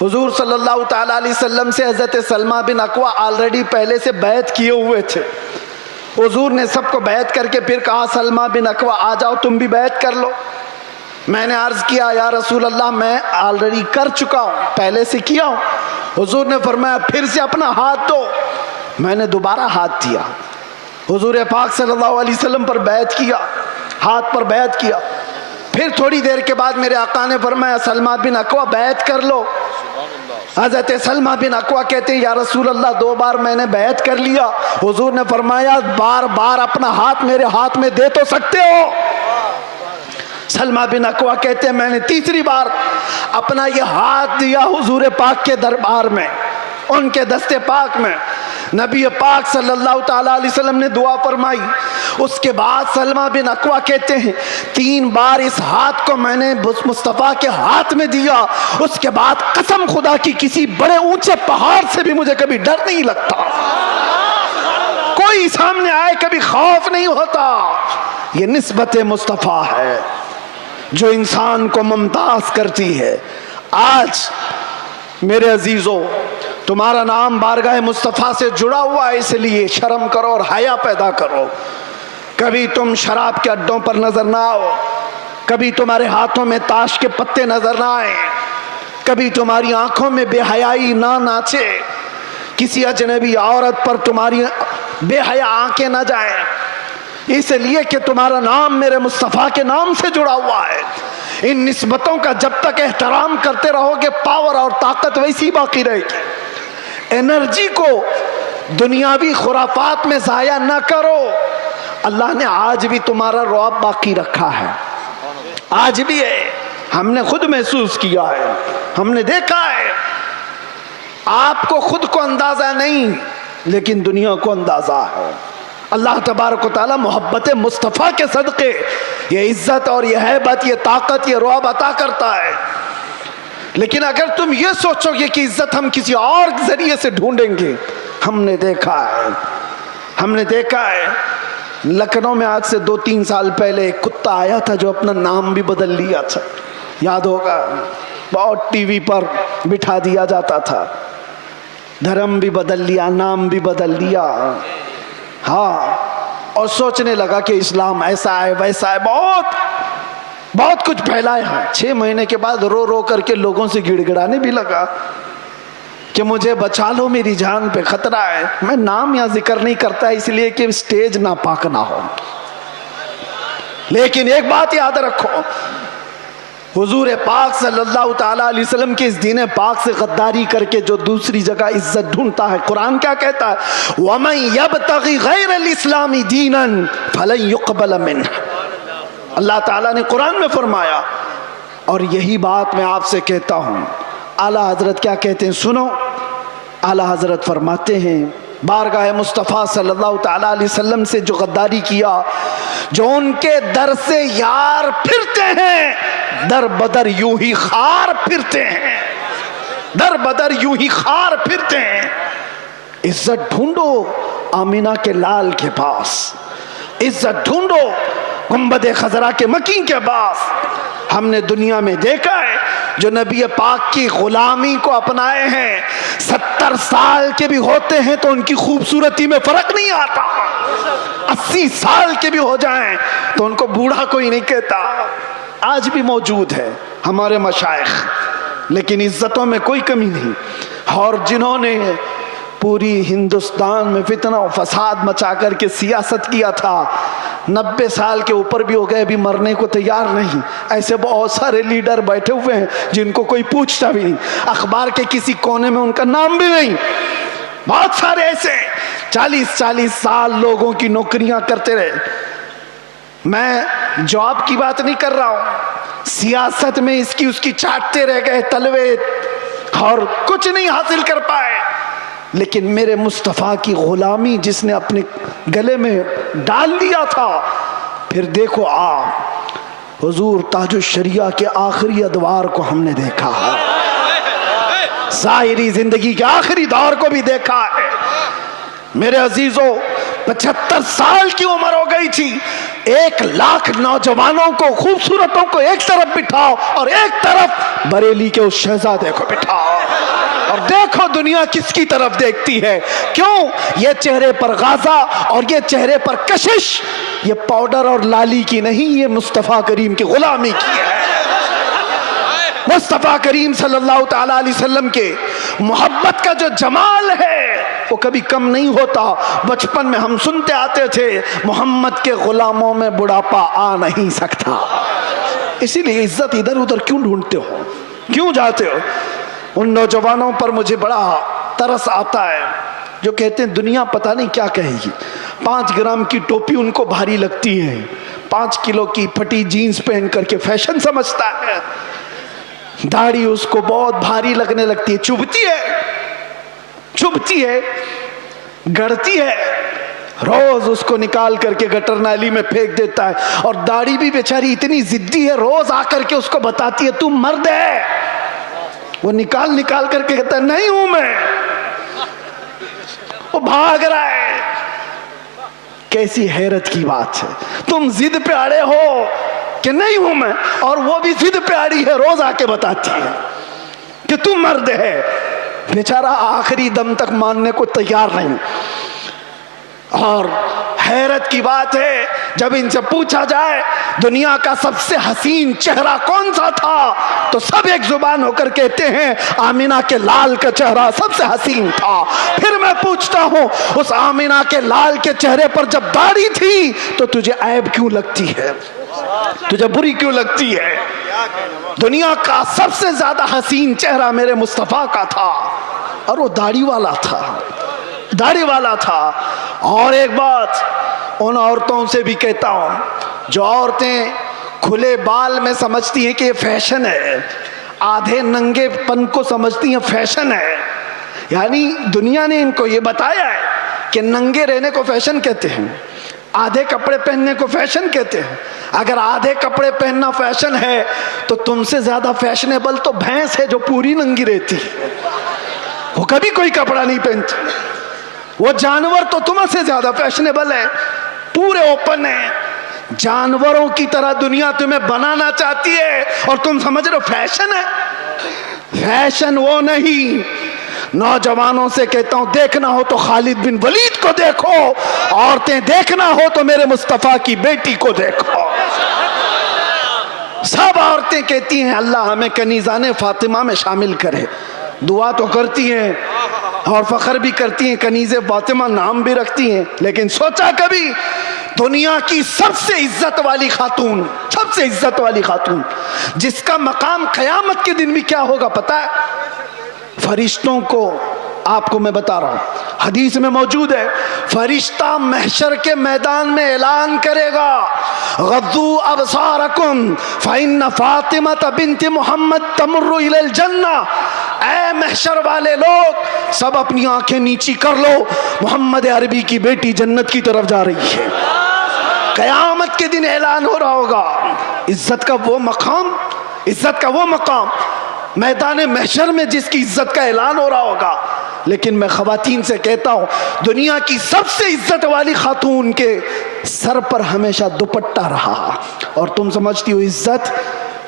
حضور صلی اللہ تعالیٰ علیہ وسلم سے حضرت سلمہ بن اکوع آلریڈی پہلے سے بیعت کیے ہوئے تھے. حضور نے سب کو بیعت کر کے پھر کہا سلمہ بن اکوع آ جاؤ تم بھی بیعت کر لو. میں نے عرض کیا یا رسول اللہ میں آلریڈی کر چکا ہوں, پہلے سے کیا ہوں. حضور نے فرمایا پھر سے اپنا ہاتھ دو. میں نے دوبارہ ہاتھ دیا. حضور پاک صلی اللہ علیہ وسلم پر بیعت کیا, ہاتھ پر بیعت کیا. پھر تھوڑی دیر کے بعد میرے آقا نے فرمایا سلمہ بن اکوع بیعت کر لو. حضرت سلمہ بن اکوع کہتے ہیں یا رسول اللہ 2 بار میں نے بیعت کر لیا. حضور نے فرمایا بار بار اپنا ہاتھ میرے ہاتھ میں دے تو سکتے ہو. سلمہ بن اکوع کہتے ہیں میں نے تیسری بار اپنا یہ ہاتھ دیا حضور پاک کے دربار میں, ان کے دستے پاک میں. نبی پاک صلی اللہ تعالیٰ علیہ وسلم نے دعا فرمائی. اس کے بعد سلمہ بن اکوع کہتے ہیں 3 بار اس ہاتھ کو میں نے مصطفیٰ کے ہاتھ میں دیا. اس کے بعد قسم خدا کی کسی بڑے اونچے پہاڑ سے بھی مجھے کبھی ڈر نہیں لگتا, کوئی سامنے آئے کبھی خوف نہیں ہوتا. یہ نسبت مصطفیٰ ہے جو انسان کو ممتاز کرتی ہے. آج میرے عزیزو تمہارا نام بارگاہ مصطفیٰ سے جڑا ہوا ہے, اس لیے شرم کرو اور حیا پیدا کرو. کبھی تم شراب کے اڈوں پر نظر نہ آؤ, کبھی تمہارے ہاتھوں میں تاش کے پتے نظر نہ آئے، کبھی تمہاری آنکھوں میں بے حیائی نہ ناچے، کسی اجنبی عورت پر تمہاری بے حیا آنکھیں نہ جائیں، اس لیے کہ تمہارا نام میرے مصطفیٰ کے نام سے جڑا ہوا ہے۔ ان نسبتوں کا جب تک احترام کرتے رہو گے، پاور اور طاقت ویسی باقی رہے گی۔ انرجی کو دنیاوی خرافات میں ضائع نہ کرو۔ اللہ نے آج بھی تمہارا رعب باقی رکھا ہے، آج بھی ہے، ہم نے خود محسوس کیا ہے، ہم نے دیکھا ہے۔ آپ کو خود کو اندازہ نہیں، لیکن دنیا کو اندازہ ہے۔ اللہ تبارک و تعالی محبت مصطفیٰ کے صدقے یہ عزت اور یہ ہیبت، یہ طاقت، یہ رعب عطا کرتا ہے۔ لیکن اگر تم یہ سوچو گے کہ عزت ہم کسی اور ذریعے سے ڈھونڈیں گے، ہم نے دیکھا ہے لکھنؤ میں آج سے 2-3 سال پہلے ایک کتا آیا تھا جو اپنا نام بھی بدل لیا تھا، یاد ہوگا، بہت ٹی وی پر بٹھا دیا جاتا تھا، دھرم بھی بدل لیا، نام بھی بدل لیا، ہاں، اور سوچنے لگا کہ اسلام ایسا ہے ویسا ہے، بہت کچھ پھیلایا۔ 6 مہینے کے بعد رو رو کر کے لوگوں سے گڑ گڑانے بھی لگا کہ مجھے بچا لو، میری جان پہ خطرہ ہے۔ میں نام یا ذکر نہیں کرتا اس لیے کہ سٹیج ناپاک نہ ہو، لیکن ایک بات یاد رکھو، حضور پاک صلی اللہ تعالیٰ علیہ وسلم کے اس دین پاک سے غداری کر کے جو دوسری جگہ عزت ڈھونڈتا ہے، قرآن کیا کہتا ہے؟ وَمَن يَبْتَغِ غَيْرَ الْإِسْلَامِ دِينًا فَلَن يُقْبَلَ مِنْهُ، اللہ تعالیٰ نے قرآن میں فرمایا، اور یہی بات میں آپ سے کہتا ہوں۔ اعلیٰ حضرت کیا کہتے ہیں سنو، اعلیٰ حضرت فرماتے ہیں بارگاہ مصطفیٰ صلی اللہ تعالیٰ علیہ وسلم سے جو غداری کیا، جو ان کے در سے یار پھرتے ہیں، در بدر یوں ہی خار پھرتے ہیں، در بدر یوں ہی خار پھرتے ہیں۔ عزت ڈھونڈو آمینہ کے لال کے پاس، عزت ڈھونڈو گنبد خضرا کے مکین کے پاس۔ ہم نے دنیا میں دیکھا ہے جو نبی پاک کی غلامی کو اپنائے ہیں، 70 سال کے بھی ہوتے ہیں تو ان کی خوبصورتی میں فرق نہیں آتا، 80 سال کے بھی ہو جائیں تو ان کو بوڑھا کوئی نہیں کہتا۔ آج بھی موجود ہے ہمارے مشائخ، لیکن عزتوں میں کوئی کمی نہیں۔ اور جنہوں نے پوری ہندوستان میں فتنہ و فساد مچا کر کے سیاست کیا تھا، 90 سال کے اوپر بھی ہو گئے، ابھی مرنے کو تیار نہیں۔ ایسے بہت سارے لیڈر بیٹھے ہوئے ہیں جن کو کوئی پوچھتا بھی نہیں، اخبار کے کسی کونے میں ان کا نام بھی نہیں۔ بہت سارے ایسے 40 سال لوگوں کی نوکریاں کرتے رہے۔ میں جاب کی بات نہیں کر رہا ہوں، سیاست میں اس کی چاٹتے رہ گئے تلوے اور کچھ نہیں حاصل کر پائے۔ لیکن میرے مصطفیٰ کی غلامی جس نے اپنے گلے میں ڈال لیا تھا، پھر دیکھو آپ حضور تاج الشریعہ کے آخری ادوار کو ہم نے دیکھا ہے، ظاہری زندگی کے آخری دور کو بھی دیکھا ہے۔ میرے عزیزوں، 75 سال کی عمر ہو گئی تھی، 1 لاکھ نوجوانوں کو، خوبصورتوں کو ایک طرف بٹھاؤ اور ایک طرف بریلی کے اس شہزادے کو بٹھاؤ، اور دیکھو دنیا کس کی طرف دیکھتی ہے۔ کیوں؟ یہ چہرے پر غازہ اور یہ چہرے پر کشش، یہ پاؤڈر اور لالی کی نہیں، یہ مصطفیٰ کریم کی غلامی کی ہے۔ مصطفیٰ کریم صلی اللہ تعالیٰ علیہ وسلم کے محبت کا جو جمال ہے وہ کبھی کم نہیں ہوتا۔ بچپن میں ہم سنتے آتے تھے محمد کے غلاموں میں بڑھاپا آ نہیں سکتا۔ اسی لیے عزت ادھر ادھر کیوں ڈھونڈتے ہو، کیوں جاتے ہو؟ ان نوجوانوں پر مجھے بڑا ترس آتا ہے جو کہتے ہیں دنیا پتہ نہیں کیا کہے گی، 5 گرام کی ٹوپی ان کو بھاری لگتی ہے، 5 کلو کی پھٹی جینز پہن کر کے فیشن سمجھتا ہے، داڑھی اس کو بہت بھاری لگنے لگتی ہے، چبھتی ہے، گڑتی ہے، روز اس کو نکال کر کے گٹر نالی میں پھینک دیتا ہے۔ اور داڑھی بھی بیچاری اتنی ضدی ہے، روز آ کر کے اس کو بتاتی ہے تم مرد ہے، وہ نکال کر کے کہتا ہے نہیں ہوں میں، وہ بھاگ رہا ہے۔ کیسی حیرت کی بات ہے، تم ضد پہ اڑے ہو کہ نہیں ہوں میں، اور وہ بھی ضد پہ اڑی ہے، روز آ کے بتاتی ہے کہ تم مرد ہے۔ بیچارہ آخری دم تک ماننے کو تیار نہیں۔ اور حیرت کی بات ہے جب ان سے پوچھا جائے دنیا کا سب سے حسین چہرہ کون سا تھا تو سب ایک زبان ہو کر کہتے ہیں آمینہ کے لال کا چہرہ سب سے حسین تھا. پھر میں پوچھتا ہوں اس آمینہ کے لال کے چہرے پر جب داڑھی تھی تو تجھے عیب کیوں لگتی ہے, تجھے بری کیوں لگتی ہے؟ دنیا کا سب سے زیادہ حسین چہرہ میرے مصطفیٰ کا تھا اور وہ داڑھی والا تھا, داڑھی والا تھا. اور ایک بات ان عورتوں سے بھی کہتا ہوں جو عورتیں کھلے بال میں سمجھتی ہیں کہ یہ فیشن ہے, آدھے ننگے پن کو سمجھتی ہیں فیشن ہے, یعنی دنیا نے ان کو یہ بتایا ہے کہ ننگے رہنے کو فیشن کہتے ہیں, آدھے کپڑے پہننے کو فیشن کہتے ہیں. اگر آدھے کپڑے پہننا فیشن ہے تو تم سے زیادہ فیشنیبل تو بھینس ہے جو پوری ننگی رہتی ہے, وہ کبھی کوئی کپڑا نہیں پہنتی. وہ جانور تو تم سے زیادہ فیشنیبل ہے, پورے اوپن ہے. جانوروں کی طرح دنیا تمہیں بنانا چاہتی ہے اور تم سمجھ رہے ہو فیشن ہے. فیشن وہ نہیں. نوجوانوں سے کہتا ہوں دیکھنا ہو تو خالد بن ولید کو دیکھو, عورتیں دیکھنا ہو تو میرے مصطفیٰ کی بیٹی کو دیکھو. سب عورتیں کہتی ہیں اللہ ہمیں کنیزان فاطمہ میں شامل کرے, دعا تو کرتی ہیں اور فخر بھی کرتی ہیں, کنیز فاطمہ نام بھی رکھتی ہیں, لیکن سوچا کبھی دنیا کی سب سے عزت والی خاتون, سب سے عزت والی خاتون جس کا مقام قیامت کے دن بھی کیا ہوگا پتا ہے؟ فرشتوں کو آپ کو میں بتا رہا ہوں, حدیث میں موجود ہے, فرشتہ محشر کے میدان میں اعلان کرے گا غضوا ابصارکم فإن فاطمہ بنت محمد تمر الی الجنہ. اے محشر والے لوگ سب اپنی آنکھیں نیچی کر لو, محمد عربی کی بیٹی جنت کی طرف جا رہی ہے. قیامت کے دن اعلان ہو رہا ہوگا. عزت کا وہ مقام, عزت کا وہ مقام میدان محشر میں جس کی عزت کا اعلان ہو رہا ہوگا. لیکن میں خواتین سے کہتا ہوں دنیا کی سب سے عزت والی خاتون کے سر پر ہمیشہ دوپٹہ رہا, اور تم سمجھتی ہو عزت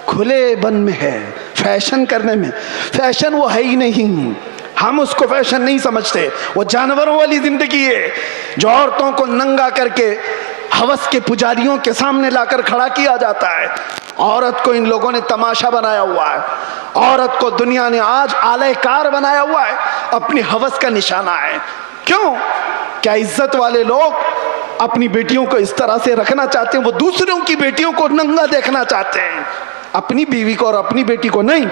کھلے بن میں ہے, فیشن کرنے میں. فیشن وہ ہے ہی نہیں, ہم اس کو فیشن نہیں سمجھتے. وہ جانوروں والی زندگی ہے جو عورتوں کو ننگا کر کے ہوس کے پجاریوں کے سامنے لا کر کھڑا کیا جاتا ہے. عورت کو ان لوگوں نے تماشا بنایا ہوا ہے, عورت کو دنیا نے آج آلہ کار بنایا ہوا ہے, اپنی ہوس کا نشانہ ہے. کیوں؟ کیا عزت والے لوگ اپنی بیٹیوں کو اس طرح سے رکھنا چاہتے ہیں؟ وہ دوسروں کی بیٹیوں کو ننگا دیکھنا چاہتے ہیں, اپنی بیوی کو اور اپنی بیٹی کو نہیں,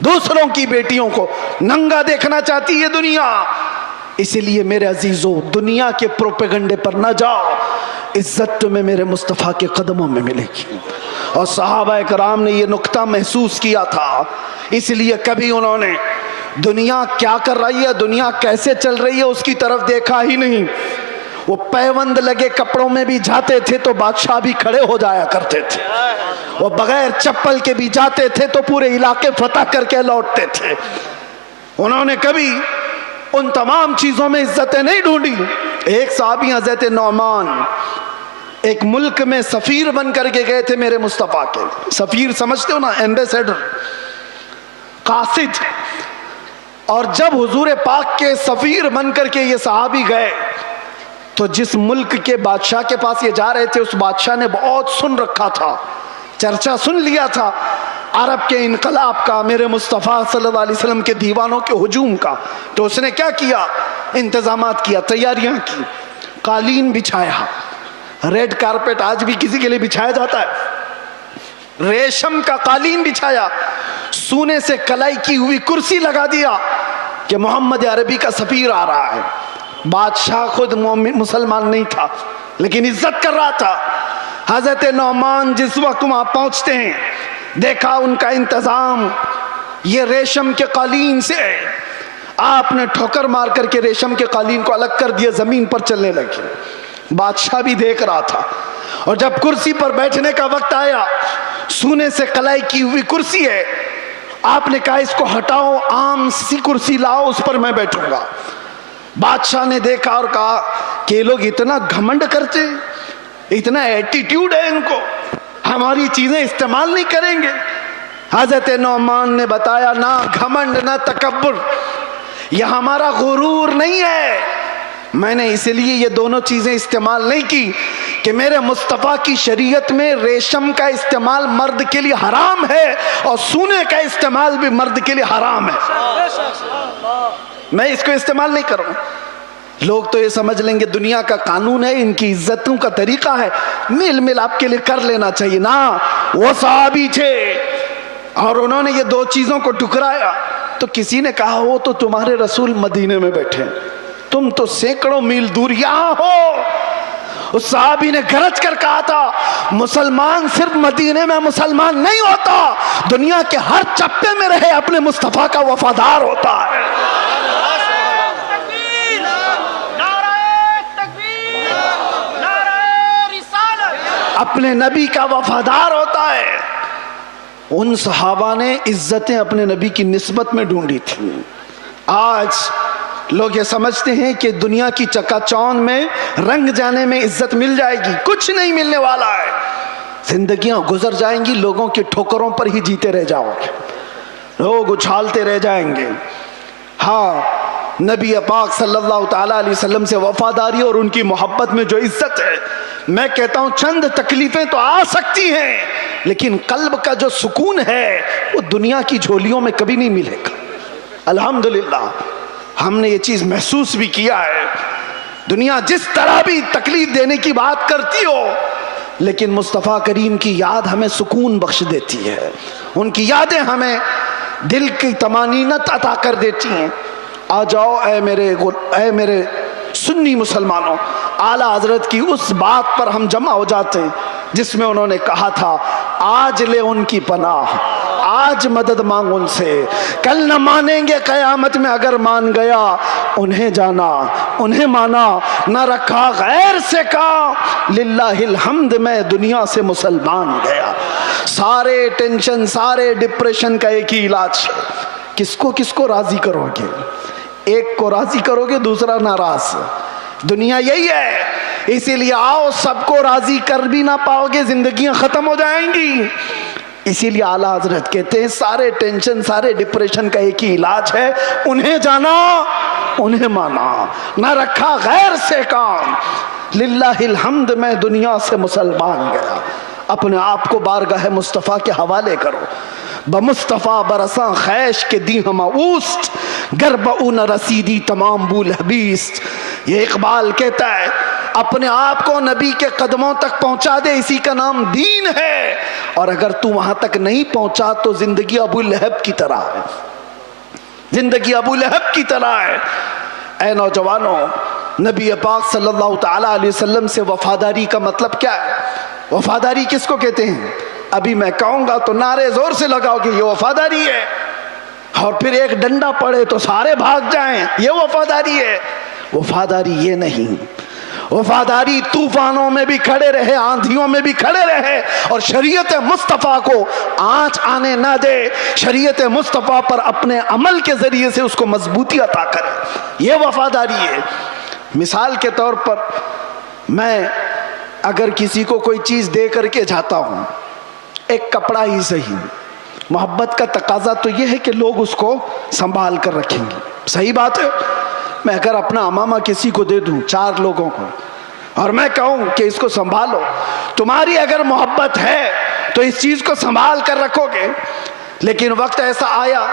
دوسروں کی بیٹیوں کو ننگا دیکھنا چاہتی ہے دنیا. اسی لیے میرے عزیزوں دنیا کے پروپیگنڈے پر نہ جاؤ, عزت تمہیں میرے مصطفیٰ کے قدموں میں ملے گی. اور صحابہ کرام نے یہ نقطہ محسوس کیا تھا, اس لیے کبھی انہوں نے دنیا کیا کر رہی ہے, دنیا کیسے چل رہی ہے اس کی طرف دیکھا ہی نہیں. وہ پیوند لگے کپڑوں میں بھی جاتے تھے تو بادشاہ بھی کھڑے ہو جایا کرتے تھے, وہ بغیر چپل کے بھی جاتے تھے تو پورے علاقے فتح کر کے لوٹتے تھے. انہوں نے کبھی ان تمام چیزوں میں عزتیں نہیں ڈھونڈی. ایک صحابی حضرت نعمان ایک ملک میں سفیر بن کر کے گئے تھے میرے مصطفیٰ کے. سفیر سمجھتے ہو نا, ایمبیسیڈر, قاصد. اور جب حضور پاک کے سفیر بن کر کے یہ صحابی گئے تو جس ملک کے بادشاہ کے پاس یہ جا رہے تھے اس بادشاہ نے بہت سن رکھا تھا, چرچا سن لیا تھا عرب کے انقلاب کا, میرے مصطفیٰ صلی اللہ علیہ وسلم کے دیوانوں کے ہجوم کا. تو اس نے کیا کیا, انتظامات کیا, تیاریاں کی, قالین بچھایا. ریڈ کارپیٹ آج بھی کسی کے لیے بچھایا جاتا ہے, ریشم کا قالین بچھایا, سونے سے کلائی کی ہوئی کرسی لگا دیا کہ محمد عربی کا سفیر آ رہا ہے. بادشاہ خود مسلمان نہیں تھا لیکن عزت کر رہا تھا. حضرت نعمان جس وقت وہاں پہنچتے ہیں دیکھا ان کا انتظام یہ ریشم کے قالین سے ہے. آپ نے ٹھوکر مار کر کے ریشم کے قالین کو الگ کر دیا, زمین پر چلنے لگے. بادشاہ بھی دیکھ رہا تھا, اور جب کرسی پر بیٹھنے کا وقت آیا, سونے سے کلائی کی ہوئی کرسی ہے, آپ نے کہا اس کو ہٹاؤ, عام سی کرسی لاؤ, اس پر میں بیٹھوں گا. بادشاہ نے دیکھا اور کہا کہ یہ لوگ اتنا گھمنڈ کرتے, اتنا ایٹیٹیوڈ ہے ان کو, ہماری چیزیں استعمال نہیں کریں گے. حضرت نعمان نے بتایا نہ گھمنڈ نہ تکبر, یہ ہمارا غرور نہیں ہے, میں نے اسی لیے یہ دونوں چیزیں استعمال نہیں کی کہ میرے مصطفیٰ کی شریعت میں ریشم کا استعمال مرد کے لیے حرام ہے اور سونے کا استعمال بھی مرد کے لیے حرام ہے، میں اس کو استعمال نہیں کروں۔ لوگ تو یہ سمجھ لیں گے دنیا کا قانون ہے، ان کی عزتوں کا طریقہ ہے، میل ملاپ کے لیے کر لینا چاہیے۔ نا، وہ صحابی تھے اور انہوں نے یہ دو چیزوں کو ٹکرایا تو کسی نے کہا وہ تو تمہارے رسول مدینے میں بیٹھے، تم تو سینکڑوں میل دور یہاں ہو۔ اس صحابی نے گرج کر کہا تھا مسلمان صرف مدینے میں مسلمان نہیں ہوتا، دنیا کے ہر چپے میں رہے اپنے مصطفیٰ کا وفادار ہوتا ہے۔ اپنے نبی کا وفادار ہوتا ہے۔ ان صحابہ نے عزتیں اپنے نبی کی نسبت میں ڈھونڈی تھی۔ آج لوگ یہ سمجھتے ہیں کہ دنیا کی چکا چوند میں رنگ جانے میں عزت مل جائے گی، کچھ نہیں ملنے والا ہے۔ زندگیاں گزر جائیں گی، لوگوں کی ٹھوکروں پر ہی جیتے رہ جاؤ گے، لوگ اچھالتے رہ جائیں گے۔ ہاں، نبی پاک صلی اللہ تعالیٰ علیہ وسلم سے وفاداری اور ان کی محبت میں جو عزت ہے، میں کہتا ہوں چند تکلیفیں تو آ سکتی ہیں لیکن قلب کا جو سکون ہے وہ دنیا کی جھولیوں میں کبھی نہیں ملے گا۔ الحمدللہ ہم نے یہ چیز محسوس بھی کیا ہے۔ دنیا جس طرح بھی تکلیف دینے کی بات کرتی ہو لیکن مصطفیٰ کریم کی یاد ہمیں سکون بخش دیتی ہے، ان کی یادیں ہمیں دل کی طمانینت عطا کر دیتی ہیں۔ آ جاؤ اے میرے سنی مسلمانوں، اعلیٰ حضرت کی اس بات پر ہم جمع ہو جاتے ہیں جس میں انہوں نے کہا تھا آج لے ان کی پناہ، آج مدد مانگ ان سے، کل نہ مانیں گے قیامت میں اگر مان گیا، انہیں جانا انہیں مانا، نہ رکھا غیر سے کا، للہ الحمد میں دنیا سے مسلمان گیا۔ سارے ٹینشن، سارے ڈپریشن کا ایک ہی علاج، کس کو راضی کرو گے؟ ایک کو راضی کرو گے دوسرا ناراض، دنیا یہی ہے۔ اسی لیے آؤ، سب کو راضی کر بھی نہ پاؤ گے، زندگیاں ختم ہو جائیں گی۔ اسی لیے اعلیٰ حضرت کہتے ہیں سارے ٹینشن، سارے ڈپریشن کا ایک ہی علاج ہے، انہیں جانا انہیں مانا، نہ رکھا غیر سے کام، للہ الحمد میں دنیا سے مسلمان گیا۔ اپنے آپ کو بارگاہ مصطفیٰ کے حوالے کرو۔ بمصطفیٰ برساں خیش کے دی ہم اوست، گرب اون رسیدی تمام بول حبیست۔ یہ اقبال کہتا ہے اپنے آپ کو نبی کے قدموں تک پہنچا دے، اسی کا نام دین ہے، اور اگر تو وہاں تک نہیں پہنچا تو زندگی ابو لہب کی طرح ہے، زندگی ابو لہب کی طرح ہے۔ اے نوجوانوں، نبی پاک صلی اللہ تعالیٰ علیہ وسلم سے وفاداری کا مطلب کیا ہے؟ وفاداری کس کو کہتے ہیں؟ ابھی میں کہوں گا تو نعرے زور سے لگاؤ گے یہ وفاداری ہے، اور پھر ایک ڈنڈا پڑے تو سارے بھاگ جائیں یہ وفاداری ہے۔ وفاداری یہ نہیں، وفاداری طوفانوں میں بھی کھڑے رہے، آندھیوں میں بھی کھڑے رہے اور شریعت مصطفیٰ کو آنچ آنے نہ دے، شریعت مصطفیٰ پر اپنے عمل کے ذریعے سے اس کو مضبوطی عطا کرے، یہ وفاداری ہے۔ مثال کے طور پر میں اگر کسی کو کوئی چیز دے کر کے جاتا ہوں، ایک کپڑا ہی صحیح، محبت کا تقاضا تو یہ ہے کہ لوگ اس کو سنبھال کر رکھیں گے، صحیح بات ہے۔ میں اگر اپنا امامہ کسی کو دے دوں، 4 لوگوں کو، اور میں کہوں کہ اس کو سنبھالو، تمہاری اگر محبت ہے تو اس چیز کو سنبھال کر رکھو گے۔ لیکن وقت ایسا آیا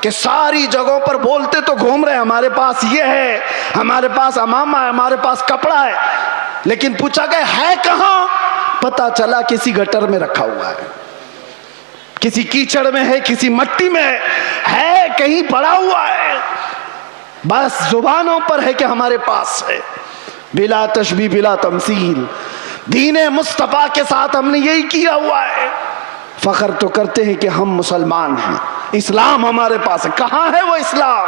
کہ ساری جگہوں پر بولتے تو گھوم رہے ہمارے پاس یہ ہے، ہمارے پاس امامہ ہے، ہمارے پاس کپڑا ہے، لیکن پوچھا گیا ہے کہاں؟ پتا چلا کسی گٹر میں رکھا ہوا ہے، کسی کیچڑ میں ہے، کسی مٹی میں ہے، کہیں پڑا ہوا ہے، بس زبانوں پر ہے کہ ہمارے پاس ہے۔ بلا تشبیہ بلا تمثیل، دین مصطفیٰ کے ساتھ ہم نے یہی کیا ہوا ہے۔ فخر تو کرتے ہیں کہ ہم مسلمان ہیں، اسلام ہمارے پاس ہے۔ کہاں ہے وہ اسلام؟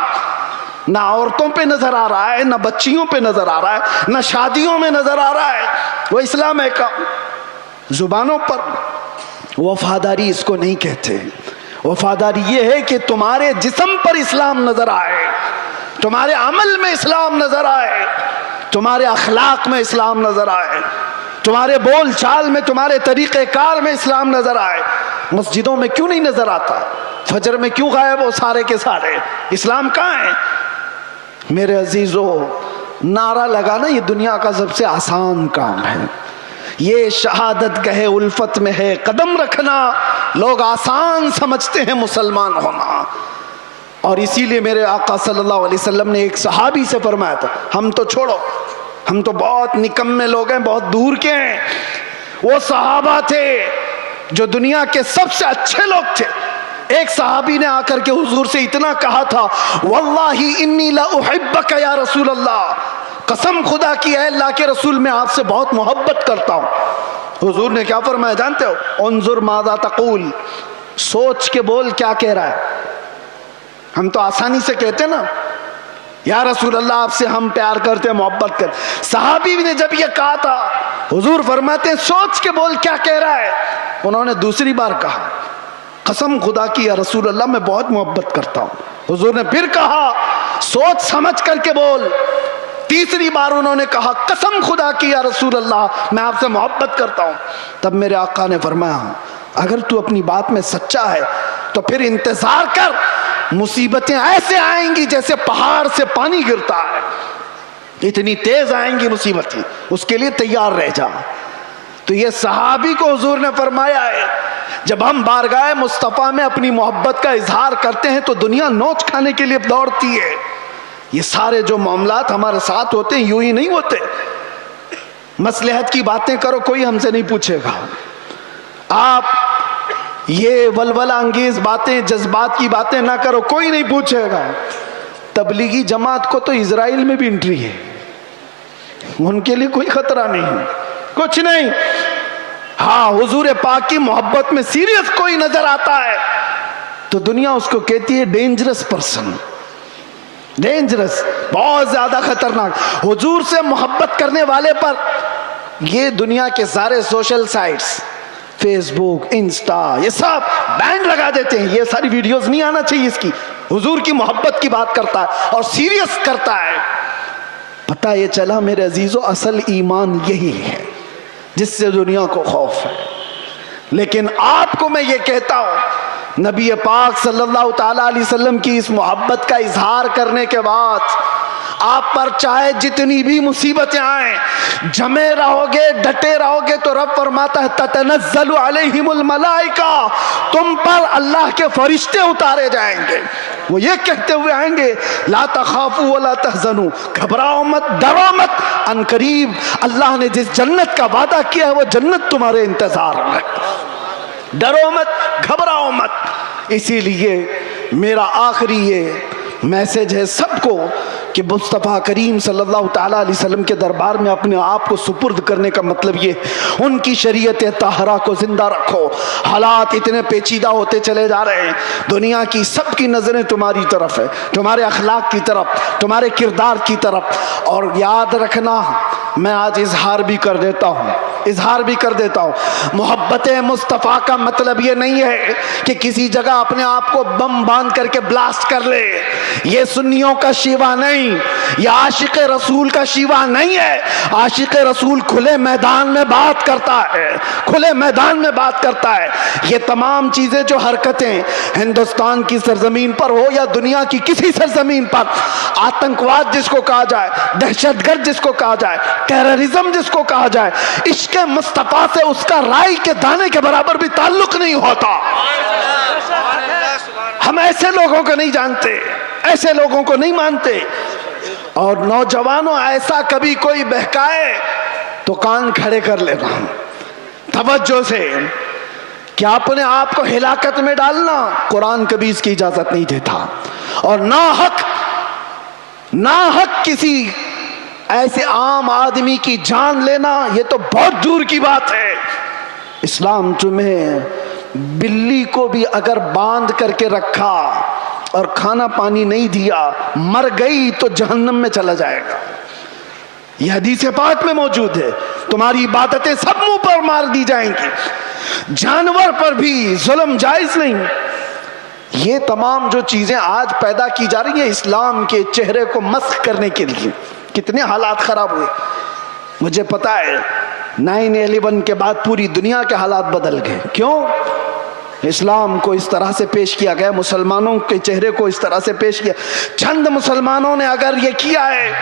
نہ عورتوں پہ نظر آ رہا ہے، نہ بچیوں پہ نظر آ رہا ہے، نہ شادیوں میں نظر آ رہا ہے، وہ اسلام ہے کہاں؟ زبانوں پر۔ وفاداری اس کو نہیں کہتے، وفاداری یہ ہے کہ تمہارے جسم پر اسلام نظر آئے، تمہارے عمل میں اسلام نظر آئے، تمہارے اخلاق میں اسلام نظر آئے، تمہارے بول چال میں، تمہارے طریقہ کار میں اسلام نظر آئے۔ مسجدوں میں کیوں نہیں نظر آتا؟ فجر میں کیوں غائب ہو سارے کے سارے؟ اسلام کہاں ہے؟ میرے عزیزو، نعرہ لگانا یہ دنیا کا سب سے آسان کام ہے. یہ شہادت گہے الفت میں ہے قدم رکھنا. لوگ آسان سمجھتے ہیں مسلمان ہونا. اور اسی لیے میرے آقا صلی اللہ علیہ وسلم نے ایک صحابی سے فرمایا تھا, ہم تو چھوڑو, ہم تو بہت نکمے لوگ ہیں, بہت دور کے ہیں. وہ صحابہ تھے جو دنیا کے سب سے اچھے لوگ تھے. ایک صحابی نے آ کر کے حضور سے اتنا کہا تھا, واللہ انی لا احبک یا رسول اللہ, قسم خدا کی ہے اللہ کے رسول میں آپ سے بہت محبت کرتا ہوں. حضور نے کیا فرمایا جانتے ہو؟ انظر ماذا تقول, سوچ کے بول کیا کہہ رہا ہے. ہم تو آسانی سے کہتے نا یا رسول اللہ آپ سے ہم پیار کرتے محبت کرتے. صحابی نے جب یہ کہا تھا حضور فرماتے ہیں سوچ کے بول کیا کہہ رہا ہے. انہوں نے دوسری بار کہا قسم خدا کی یا رسول اللہ میں بہت محبت کرتا ہوں. حضور نے پھر کہا سوچ سمجھ کر کے بول. تیسری بار انہوں نے کہا قسم خدا کی یا رسول اللہ میں آپ سے محبت کرتا ہوں. تب میرے آقا نے فرمایا اگر تو اپنی بات میں سچا ہے تو پھر انتظار کر, مصیبتیں ایسے آئیں گی جیسے پہاڑ سے پانی گرتا ہے, اتنی تیز آئیں گی مصیبتیں, اس کے لیے تیار رہ جا. تو یہ صحابی کو حضور نے فرمایا ہے جب ہم بارگاہ مصطفیٰ میں اپنی محبت کا اظہار کرتے ہیں تو دنیا نوچ کھانے کے لیے دوڑتی ہے. یہ سارے جو معاملات ہمارے ساتھ ہوتے ہیں یوں ہی نہیں ہوتے. مصلحت کی باتیں کرو کوئی ہم سے نہیں پوچھے گا. آپ یہ ولولہ انگیز باتیں جذبات کی باتیں نہ کرو کوئی نہیں پوچھے گا. تبلیغی جماعت کو تو اسرائیل میں بھی انٹری ہے, ان کے لیے کوئی خطرہ نہیں, کچھ نہیں. ہاں حضور پاک کی محبت میں سیریس کوئی نظر آتا ہے تو دنیا اس کو کہتی ہے ڈینجرس پرسن, ڈینجرس, بہت زیادہ خطرناک. حضور سے محبت کرنے والے پر یہ دنیا کے سارے سوشل سائٹس فیس بک انسٹا یہ سب بینڈ لگا دیتے ہیں. یہ ساری ویڈیوز نہیں آنا چاہیے اس کی. حضور کی محبت کی بات کرتا ہے اور سیریس کرتا ہے. پتہ یہ چلا میرے عزیزو اصل ایمان یہی ہے جس سے دنیا کو خوف ہے. لیکن آپ کو میں یہ کہتا ہوں نبی پاک صلی اللہ تعالی علیہ وسلم کی اس محبت کا اظہار کرنے کے بعد آپ پر چاہے جتنی بھی مصیبتیں آئیں جمے رہو گے ڈٹے رہو گے تو رب فرماتا ہے تتنزل علیہم الملائکہ, تم پر اللہ کے فرشتے اتارے جائیں گے. وہ یہ کہتے ہوئے آئیں گے لا تخافوا ولا تحزنوا, گھبراؤ مت ڈرو مت, ان قریب اللہ نے جس جنت کا وعدہ کیا ہے وہ جنت تمہارے انتظار میں, ڈرو مت گھبراؤ مت. اسی لیے میرا آخری یہ میسج ہے سب کو کہ مصطفیٰ کریم صلی اللہ تعالیٰ علیہ وسلم کے دربار میں اپنے آپ کو سپرد کرنے کا مطلب یہ ان کی شریعت طاہرہ کو زندہ رکھو. حالات اتنے پیچیدہ ہوتے چلے جا رہے ہیں, دنیا کی سب کی نظریں تمہاری طرف ہے, تمہارے اخلاق کی طرف, تمہارے کردار کی طرف. اور یاد رکھنا میں آج اظہار بھی کر دیتا ہوں محبت مصطفیٰ کا مطلب یہ نہیں ہے کہ کسی جگہ اپنے آپ کو بم باندھ کر کے بلاسٹ کر لے. یہ سنیوں کا شیوا نہیں, یہ عاشق رسول کا شیوا نہیں ہے. عاشق رسول کھلے میدان میں بات کرتا ہے, کھلے میدان میں بات کرتا ہے. یہ تمام چیزیں جو حرکتیں ہندوستان کی سرزمین پر ہو یا دنیا کی کسی سرزمین پر, آتنکواد جس کو کہا جائے, دہشت گرد جس کو کہا جائے, ٹیررزم جس کو کہا جائے, عشق مصطفیٰ سے اس کا رائی کے دانے کے برابر بھی تعلق نہیں ہوتا. ہم ایسے لوگوں کو نہیں جانتے, ایسے لوگوں کو نہیں مانتے. اور نوجوانوں ایسا کبھی کوئی بہکائے تو کان کھڑے کر لینا توجہ سے کہ اپنے آپ کو ہلاکت میں ڈالنا. قرآن کبھی اس کی اجازت نہیں دیتا. اور ناحق کسی ایسے عام آدمی کی جان لینا یہ تو بہت دور کی بات ہے. اسلام تمہیں بلی کو بھی اگر باندھ کر کے رکھا اور کھانا پانی نہیں دیا, مر گئی تو جہنم میں چلا جائے گا. یہ حدیث پاک میں موجود ہے. تمہاری عبادتیں سب منہ پر مار دی جائیں گی, جانور پر بھی ظلم جائز نہیں. یہ تمام جو چیزیں آج پیدا کی جا رہی ہیں اسلام کے چہرے کو مسخ کرنے کے لیے, کتنے حالات خراب ہوئے. مجھے پتا ہے 9/11 کے بعد پوری دنیا کے حالات بدل گئے. کیوں؟ اسلام کو اس طرح سے پیش کیا گیا, مسلمانوں کے چہرے کو اس طرح سے پیش کیا. چند مسلمانوں نے اگر یہ کیا ہے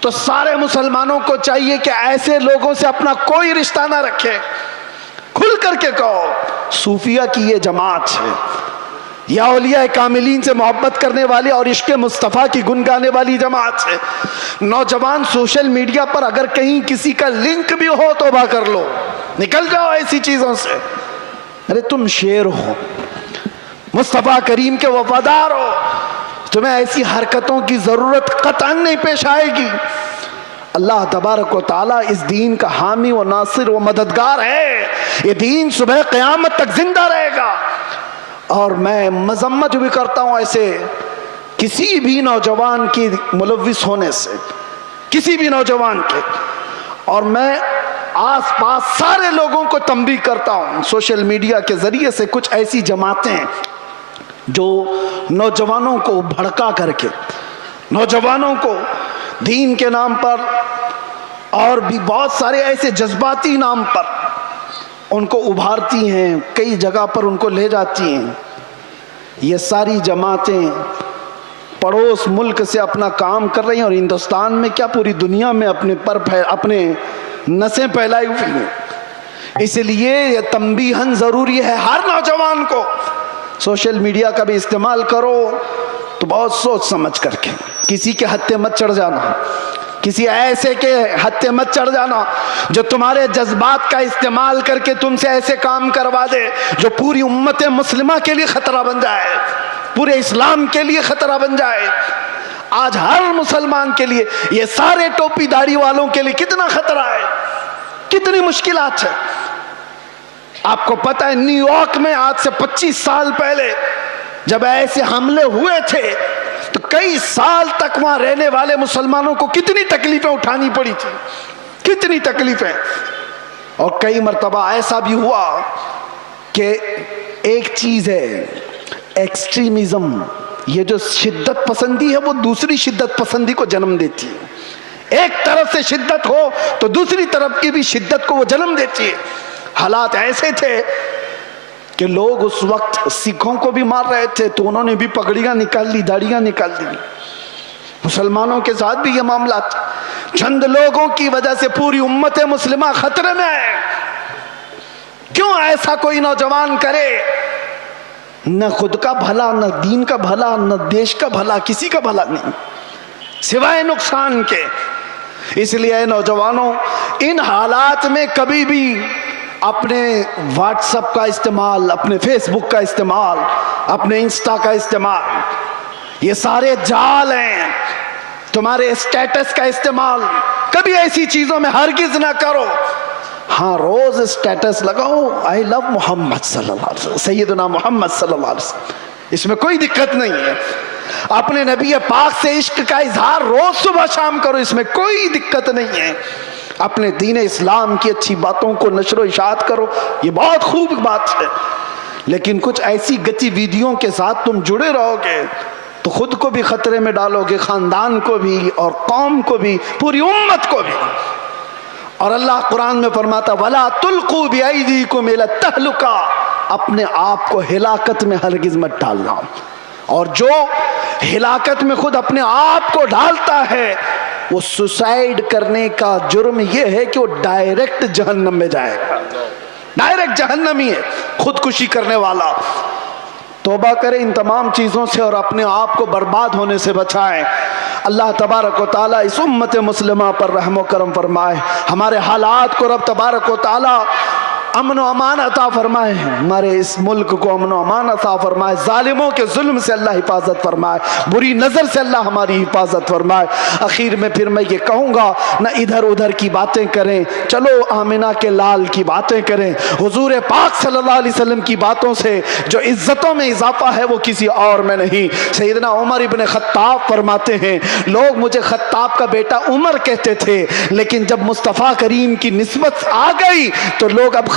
تو سارے مسلمانوں کو چاہیے کہ ایسے لوگوں سے اپنا کوئی رشتہ نہ رکھے. کھل کر کے کہو صوفیہ کی یہ جماعت ہے یا اولیاء کاملین سے محبت کرنے والی اور عشق مصطفیٰ کی گنگانے والی جماعت ہے. نوجوان سوشل میڈیا پر اگر کہیں کسی کا لنک بھی ہو توبہ کر لو, نکل جاؤ ایسی چیزوں سے. ارے تم شیر ہو, مصطفیٰ کریم کے وفادار ہو, تمہیں ایسی حرکتوں کی ضرورت قطعاً نہیں پیش آئے گی. اللہ تبارک و تعالیٰ اس دین کا حامی و ناصر و مددگار ہے. یہ دین صبح قیامت تک زندہ رہے گا. اور میں مذمت بھی کرتا ہوں ایسے کسی بھی نوجوان کی ملوث ہونے سے, کسی بھی نوجوان کے. اور میں آس پاس سارے لوگوں کو تنبیہ کرتا ہوں, سوشل میڈیا کے ذریعے سے کچھ ایسی جماعتیں جو نوجوانوں کو بھڑکا کر کے, نوجوانوں کو دین کے نام پر اور بھی بہت سارے ایسے جذباتی نام پر ان کو ابھارتی ہیں, کئی جگہ پر ان کو لے جاتی ہیں. یہ ساری جماعتیں پڑوس ملک سے اپنا کام کر رہی ہیں اور ہندوستان میں کیا پوری دنیا میں اپنے نسیں پھیلائی ہوئی ہیں. اس لیے یہ تنبیہاً ضروری ہے ہر نوجوان کو, سوشل میڈیا کا بھی استعمال کرو تو بہت سوچ سمجھ کر کے, کسی کے ہتھے مت چڑھ جانا, کسی ایسے کے ہتھے مت چڑھ جانا جو تمہارے جذبات کا استعمال کر کے تم سے ایسے کام کروا دے جو پوری امت مسلمہ کے لیے خطرہ بن جائے, پورے اسلام کے لیے خطرہ بن جائے. آج ہر مسلمان کے لیے, یہ سارے ٹوپی داڑھی والوں کے لیے کتنا خطرہ ہے, کتنی مشکلات ہے. آپ کو پتہ ہے نیو یارک میں آج سے 25 سال پہلے جب ایسے حملے ہوئے تھے تو کئی سال تک وہاں رہنے والے مسلمانوں کو کتنی تکلیفیں اٹھانی پڑی تھی, کتنی تکلیفیں. اور کئی مرتبہ ایسا بھی ہوا کہ ایک چیز ہے ایکسٹریمزم, یہ جو شدت پسندی ہے وہ دوسری شدت پسندی کو جنم دیتی ہے. ایک طرف سے شدت ہو تو دوسری طرف کی بھی شدت کو وہ جنم دیتی ہے. حالات ایسے تھے کہ لوگ اس وقت سکھوں کو بھی مار رہے تھے تو انہوں نے بھی پگڑیاں نکال لی, داڑیاں نکال دی. مسلمانوں کے ساتھ بھی یہ معاملات, چند لوگوں کی وجہ سے پوری امت مسلمہ خطرے میں ہے. کیوں ایسا کوئی نوجوان کرے؟ نہ خود کا بھلا, نہ دین کا بھلا, نہ دیش کا بھلا, کسی کا بھلا نہیں سوائے نقصان کے. اس لیے اے نوجوانوں, ان حالات میں کبھی بھی اپنے واٹس ایپ کا استعمال, اپنے فیس بک کا استعمال, اپنے انسٹا کا استعمال, یہ سارے جال ہیں. تمہارے اسٹیٹس کا استعمال کبھی ایسی چیزوں میں ہرگز نہ کرو. ہاں روز اسٹیٹس لگاؤ آئی لو محمد صلی اللہ علیہ وسلم, سیدنا محمد صلی اللہ علیہ وسلم, اس میں کوئی دقت نہیں ہے. اپنے نبی پاک سے عشق کا اظہار روز صبح شام کرو, اس میں کوئی دقت نہیں ہے. اپنے دین اسلام کی اچھی باتوں کو نشر و اشاعت کرو, یہ بہت خوب بات ہے. لیکن کچھ ایسی گتی ویدیوں کے ساتھ تم جڑے رہو گے تو خود کو بھی خطرے میں ڈالو گے, خاندان کو بھی اور قوم کو بھی, پوری امت کو بھی. اور اللہ قرآن میں فرماتا وَلَا تُلْقُوا بِأَيْدِيكُمْ إِلَى التَّهْلُكَةِ, اپنے آپ کو ہلاکت میں ہرگز مت ڈالنا. اور جو ہلاکت میں خود اپنے آپ کو ڈالتا ہے وہ سوسائیڈ کرنے کا جرم یہ ہے کہ وہ ڈائریکٹ جہنم میں جائے گا, ڈائریکٹ جہنمی ہے خودکشی کرنے والا. توبہ کریں ان تمام چیزوں سے اور اپنے آپ کو برباد ہونے سے بچائیں. اللہ تبارک و تعالیٰ اس امت مسلمہ پر رحم و کرم فرمائے, ہمارے حالات کو رب تبارک و تعالیٰ امن و امان عطا فرمائے, ہمارے اس ملک کو امن و امان عطا فرمائے, ظالموں کے ظلم سے اللہ حفاظت فرمائے, بری نظر سے اللہ ہماری حفاظت فرمائے. اخیر میں پھر میں یہ کہوں گا, نہ ادھر ادھر کی باتیں کریں, چلو آمنہ کے لال کی باتیں کریں. حضور پاک صلی اللہ علیہ وسلم کی باتوں سے جو عزتوں میں اضافہ ہے وہ کسی اور میں نہیں. سیدنا عمر ابن خطاب فرماتے ہیں لوگ مجھے خطاب کا بیٹا عمر کہتے تھے, لیکن جب مصطفیٰ کریم کی نسبت آ گئی تو لوگ اب